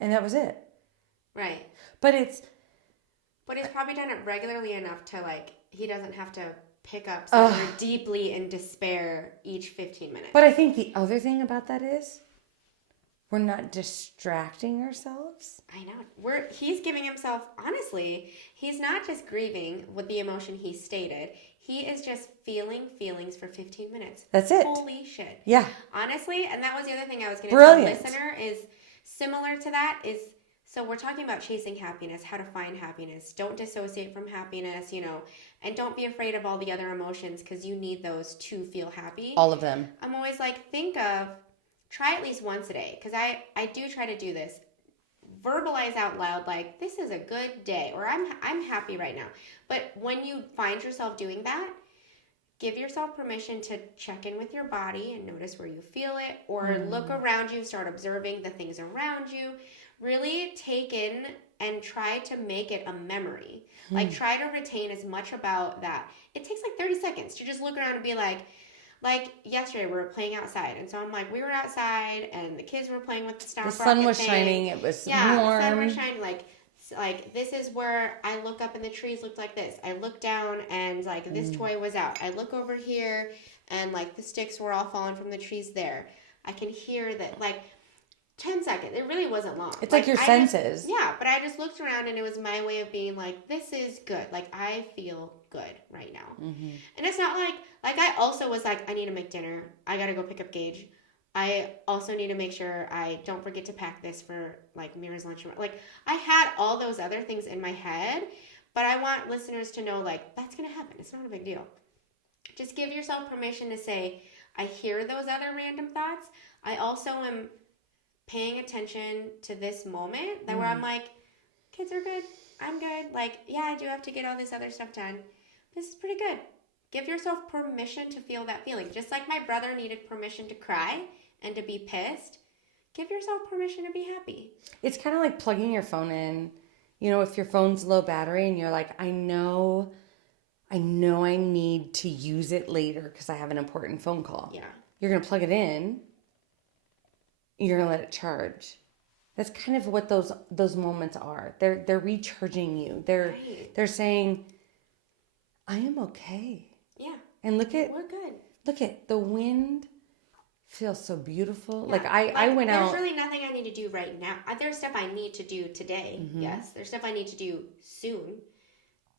And that was it. Right. But it's... But he's probably done it regularly enough to, like, he doesn't have to pick up somewhere deeply in despair each 15 minutes. But I think the other thing about that is we're not distracting ourselves. I know. He's giving himself, honestly, he's not just grieving with the emotion he stated. He is just feeling feelings for 15 minutes. That's it. Holy shit. Yeah. Honestly, and that was the other thing I was going to tell the Brilliant. listener is similar to that is, so we're talking about chasing happiness, how to find happiness. Don't dissociate from happiness, and don't be afraid of all the other emotions because you need those to feel happy. All of them. I'm always like, try at least once a day, because I do try to do this. Verbalize out loud, like, this is a good day, or I'm happy right now. But when you find yourself doing that, give yourself permission to check in with your body and notice where you feel it, or look around you, start observing the things around you. Really take in and try to make it a memory. Like, try to retain as much about that. It takes like 30 seconds to just look around and be like yesterday we were playing outside, and so I'm like, we were outside and the kids were playing with the stock rocket The sun was thing. shining. It was warm. The sun was shining. Like this is where I look up and the trees looked like this. I look down and like this toy was out. I look over here and like the sticks were all falling from the trees there. I can hear that, like, 10 seconds. It really wasn't long. It's like your senses. But I just looked around and it was my way of being like, this is good. Like, I feel good right now. And it's not like I also was like, I need to make dinner. I got to go pick up Gage. I also need to make sure I don't forget to pack this for like Mira's lunch. Like, I had all those other things in my head, but I want listeners to know, like, that's going to happen. It's not a big deal. Just give yourself permission to say, I hear those other random thoughts. I also am paying attention to this moment where I'm like, kids are good. I'm good. Like, yeah, I do have to get all this other stuff done. This is pretty good. Give yourself permission to feel that feeling. Just like my brother needed permission to cry and to be pissed, give yourself permission to be happy. It's kind of like plugging your phone in. If your phone's low battery and you're like, I know I need to use it later because I have an important phone call. Yeah. You're going to plug it in. You're going to let it charge. That's kind of what those moments are. They're recharging you. They're saying, I am okay. Yeah. And we're good. Look at the wind feels so beautiful. Yeah. I went out. There's really nothing I need to do right now. There's stuff I need to do today. Yes. There's stuff I need to do soon.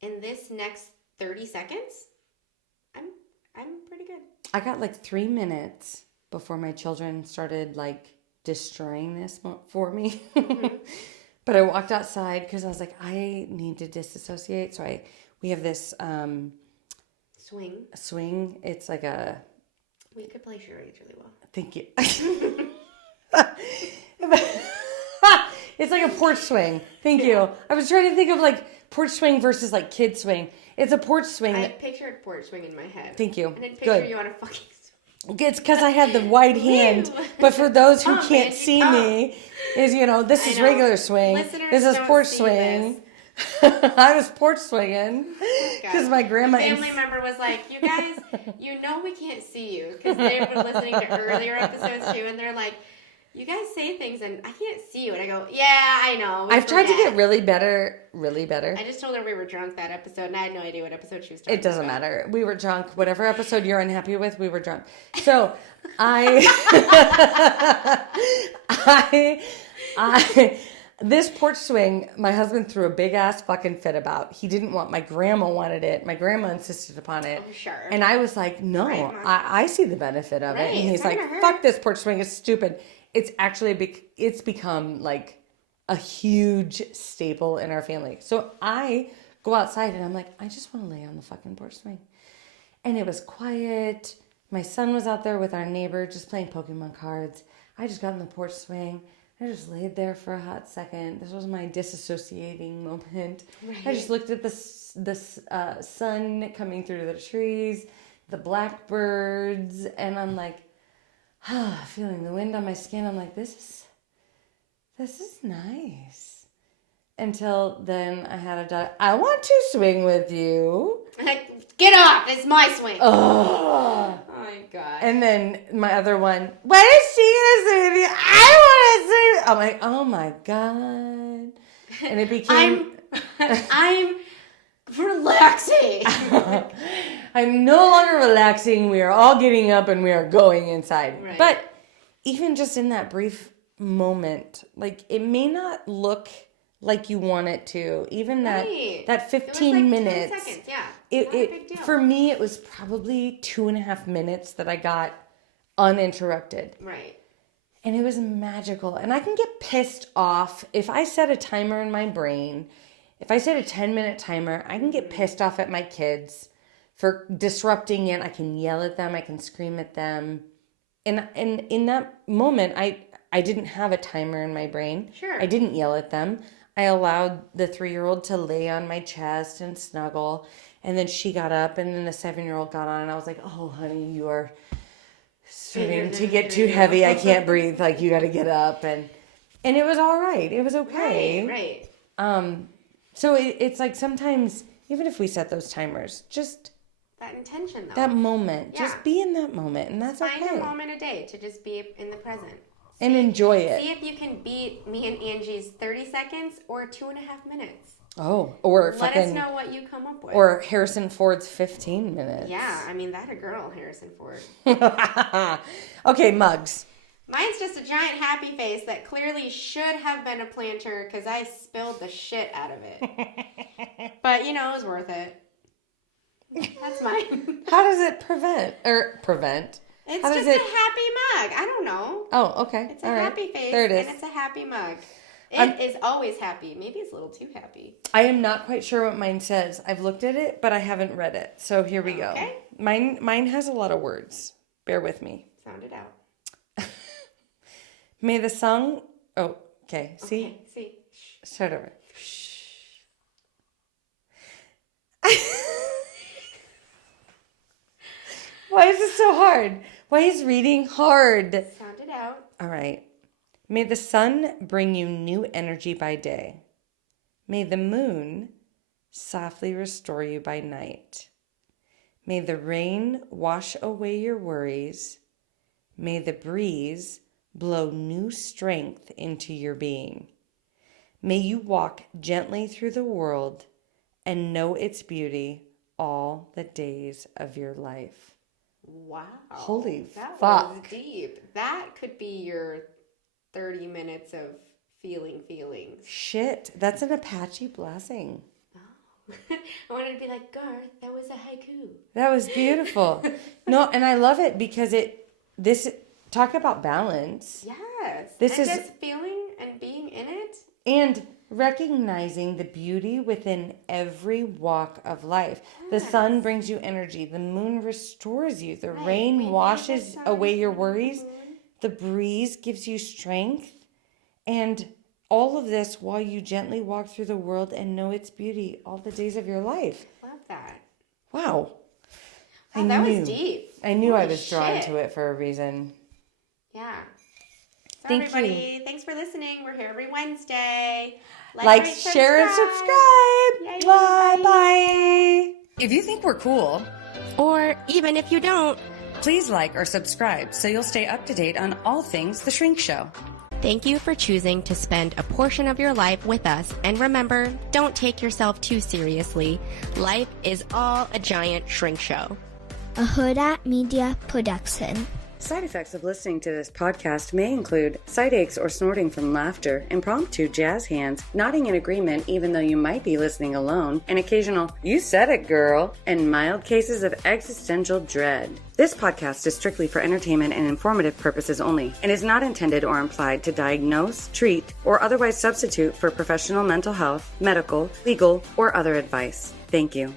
In this next 30 seconds, I'm pretty good. I got like 3 minutes before my children started like destroying this for me. But I walked outside because I was like, I need to disassociate. So we have this swing. It's like a... We could play charades really well. Thank you. It's like a porch swing. Thank you. I was trying to think of like porch swing versus like kid swing. It's a porch swing. I pictured porch swing in my head. Thank you. And then picture you on a fucking... It's because I had the wide hand. But for those who can't see me, this is regular swing. This is porch swing. I was porch swinging because my grandma... A family member was like, you guys, we can't see you, because they were listening to earlier episodes too, and they're like, you guys say things and I can't see you. And I go, yeah, I know. I've tried to get really better. I just told her we were drunk that episode, and I had no idea what episode she was talking about. It doesn't matter. We were drunk. Whatever episode you're unhappy with, we were drunk. So this porch swing, my husband threw a big ass fucking fit about. He didn't want, my grandma wanted it. My grandma insisted upon it. Oh, sure. And I was like, no, right, I see the benefit of it. And he's like, fuck this porch swing. It's stupid. It's actually, it's become like a huge staple in our family. So I go outside, and I'm like, I just want to lay on the fucking porch swing. And it was quiet. My son was out there with our neighbor just playing Pokemon cards. I just got on the porch swing. I just laid there for a hot second. This was my disassociating moment. Right. I just looked at the sun coming through the trees, the blackbirds, and I'm like, feeling the wind on my skin. I'm like, this is nice. Until then I had a daughter, I want to swing with you. Get off, it's my swing. Oh my God. And then my other one, when is she going to swing with you? I want to swing. I'm like, oh my God. And it became... I'm relaxing. I'm no longer relaxing. We are all getting up and we are going inside. Right. But even just in that brief moment, like it may not look like you want it to. Even that 15 it was like minutes. 10 seconds, yeah. It a big deal. For me, it was probably 2.5 minutes that I got uninterrupted. Right. And it was magical. And I can get pissed off if I set a timer in my brain. If I set a 10-minute timer, I can get pissed off at my kids for disrupting it. I can yell at them. I can scream at them. And in that moment, I didn't have a timer in my brain. Sure. I didn't yell at them. I allowed the 3-year-old to lay on my chest and snuggle. And then she got up, and then the 7-year-old got on, and I was like, oh, honey, you are starting to get too heavy. I can't breathe. Like, you got to get up. And it was all right. It was okay. Right. So it's like sometimes, even if we set those timers, just... that intention, though. That moment. Yeah. Just be in that moment, and that's Find okay. a moment a day to just be in the present. And enjoy it. See if you can beat me and Angee's 30 seconds or 2.5 minutes. Oh, or let us know what you come up with. Or Harrison Ford's 15 minutes. Yeah, I mean, that a girl, Harrison Ford. Okay, mugs. Mine's just a giant happy face that clearly should have been a planter because I spilled the shit out of it. But, it was worth it. That's mine. How does it prevent? It's just a happy mug. I don't know. Oh, okay. It's a happy face. There it is. And it's a happy mug. It is always happy. Maybe it's a little too happy. I am not quite sure what mine says. I've looked at it, but I haven't read it. So here we go. Okay. Mine has a lot of words. Bear with me. Sound it out. May the song... Oh, okay. See? Okay, see. Start over. Why is it so hard? Why is reading hard? Sound it out. All right. May the sun bring you new energy by day. May the moon softly restore you by night. May the rain wash away your worries. May the breeze blow new strength into your being. May you walk gently through the world and know its beauty all the days of your life. Wow. Holy that fuck. Was deep. That could be your 30 minutes of feelings. Shit, that's an Apache Blessing. Oh. I wanted to be like, Garth, that was a haiku. That was beautiful. No, and I love it because talk about balance. Yes. This is just feeling and being in it. And recognizing the beauty within every walk of life. Yes. The sun brings you energy. The moon restores you. The rain washes away your worries. The breeze gives you strength. And all of this while you gently walk through the world and know its beauty all the days of your life. Love that. Wow. That was deep. I knew I was drawn to it for a reason. Yeah. So Thank everybody, you. Thanks for listening. We're here every Wednesday. Like, share, and subscribe. Bye. If you think we're cool, or even if you don't, please like or subscribe so you'll stay up to date on all things The Shrink Show. Thank you for choosing to spend a portion of your life with us. And remember, don't take yourself too seriously. Life is all a giant shrink show. A Huda Media Production. Side effects of listening to this podcast may include side aches or snorting from laughter, impromptu jazz hands, nodding in agreement even though you might be listening alone, an occasional "you said it, girl," and mild cases of existential dread. This podcast is strictly for entertainment and informative purposes only and is not intended or implied to diagnose, treat, or otherwise substitute for professional mental health, medical, legal, or other advice. Thank you.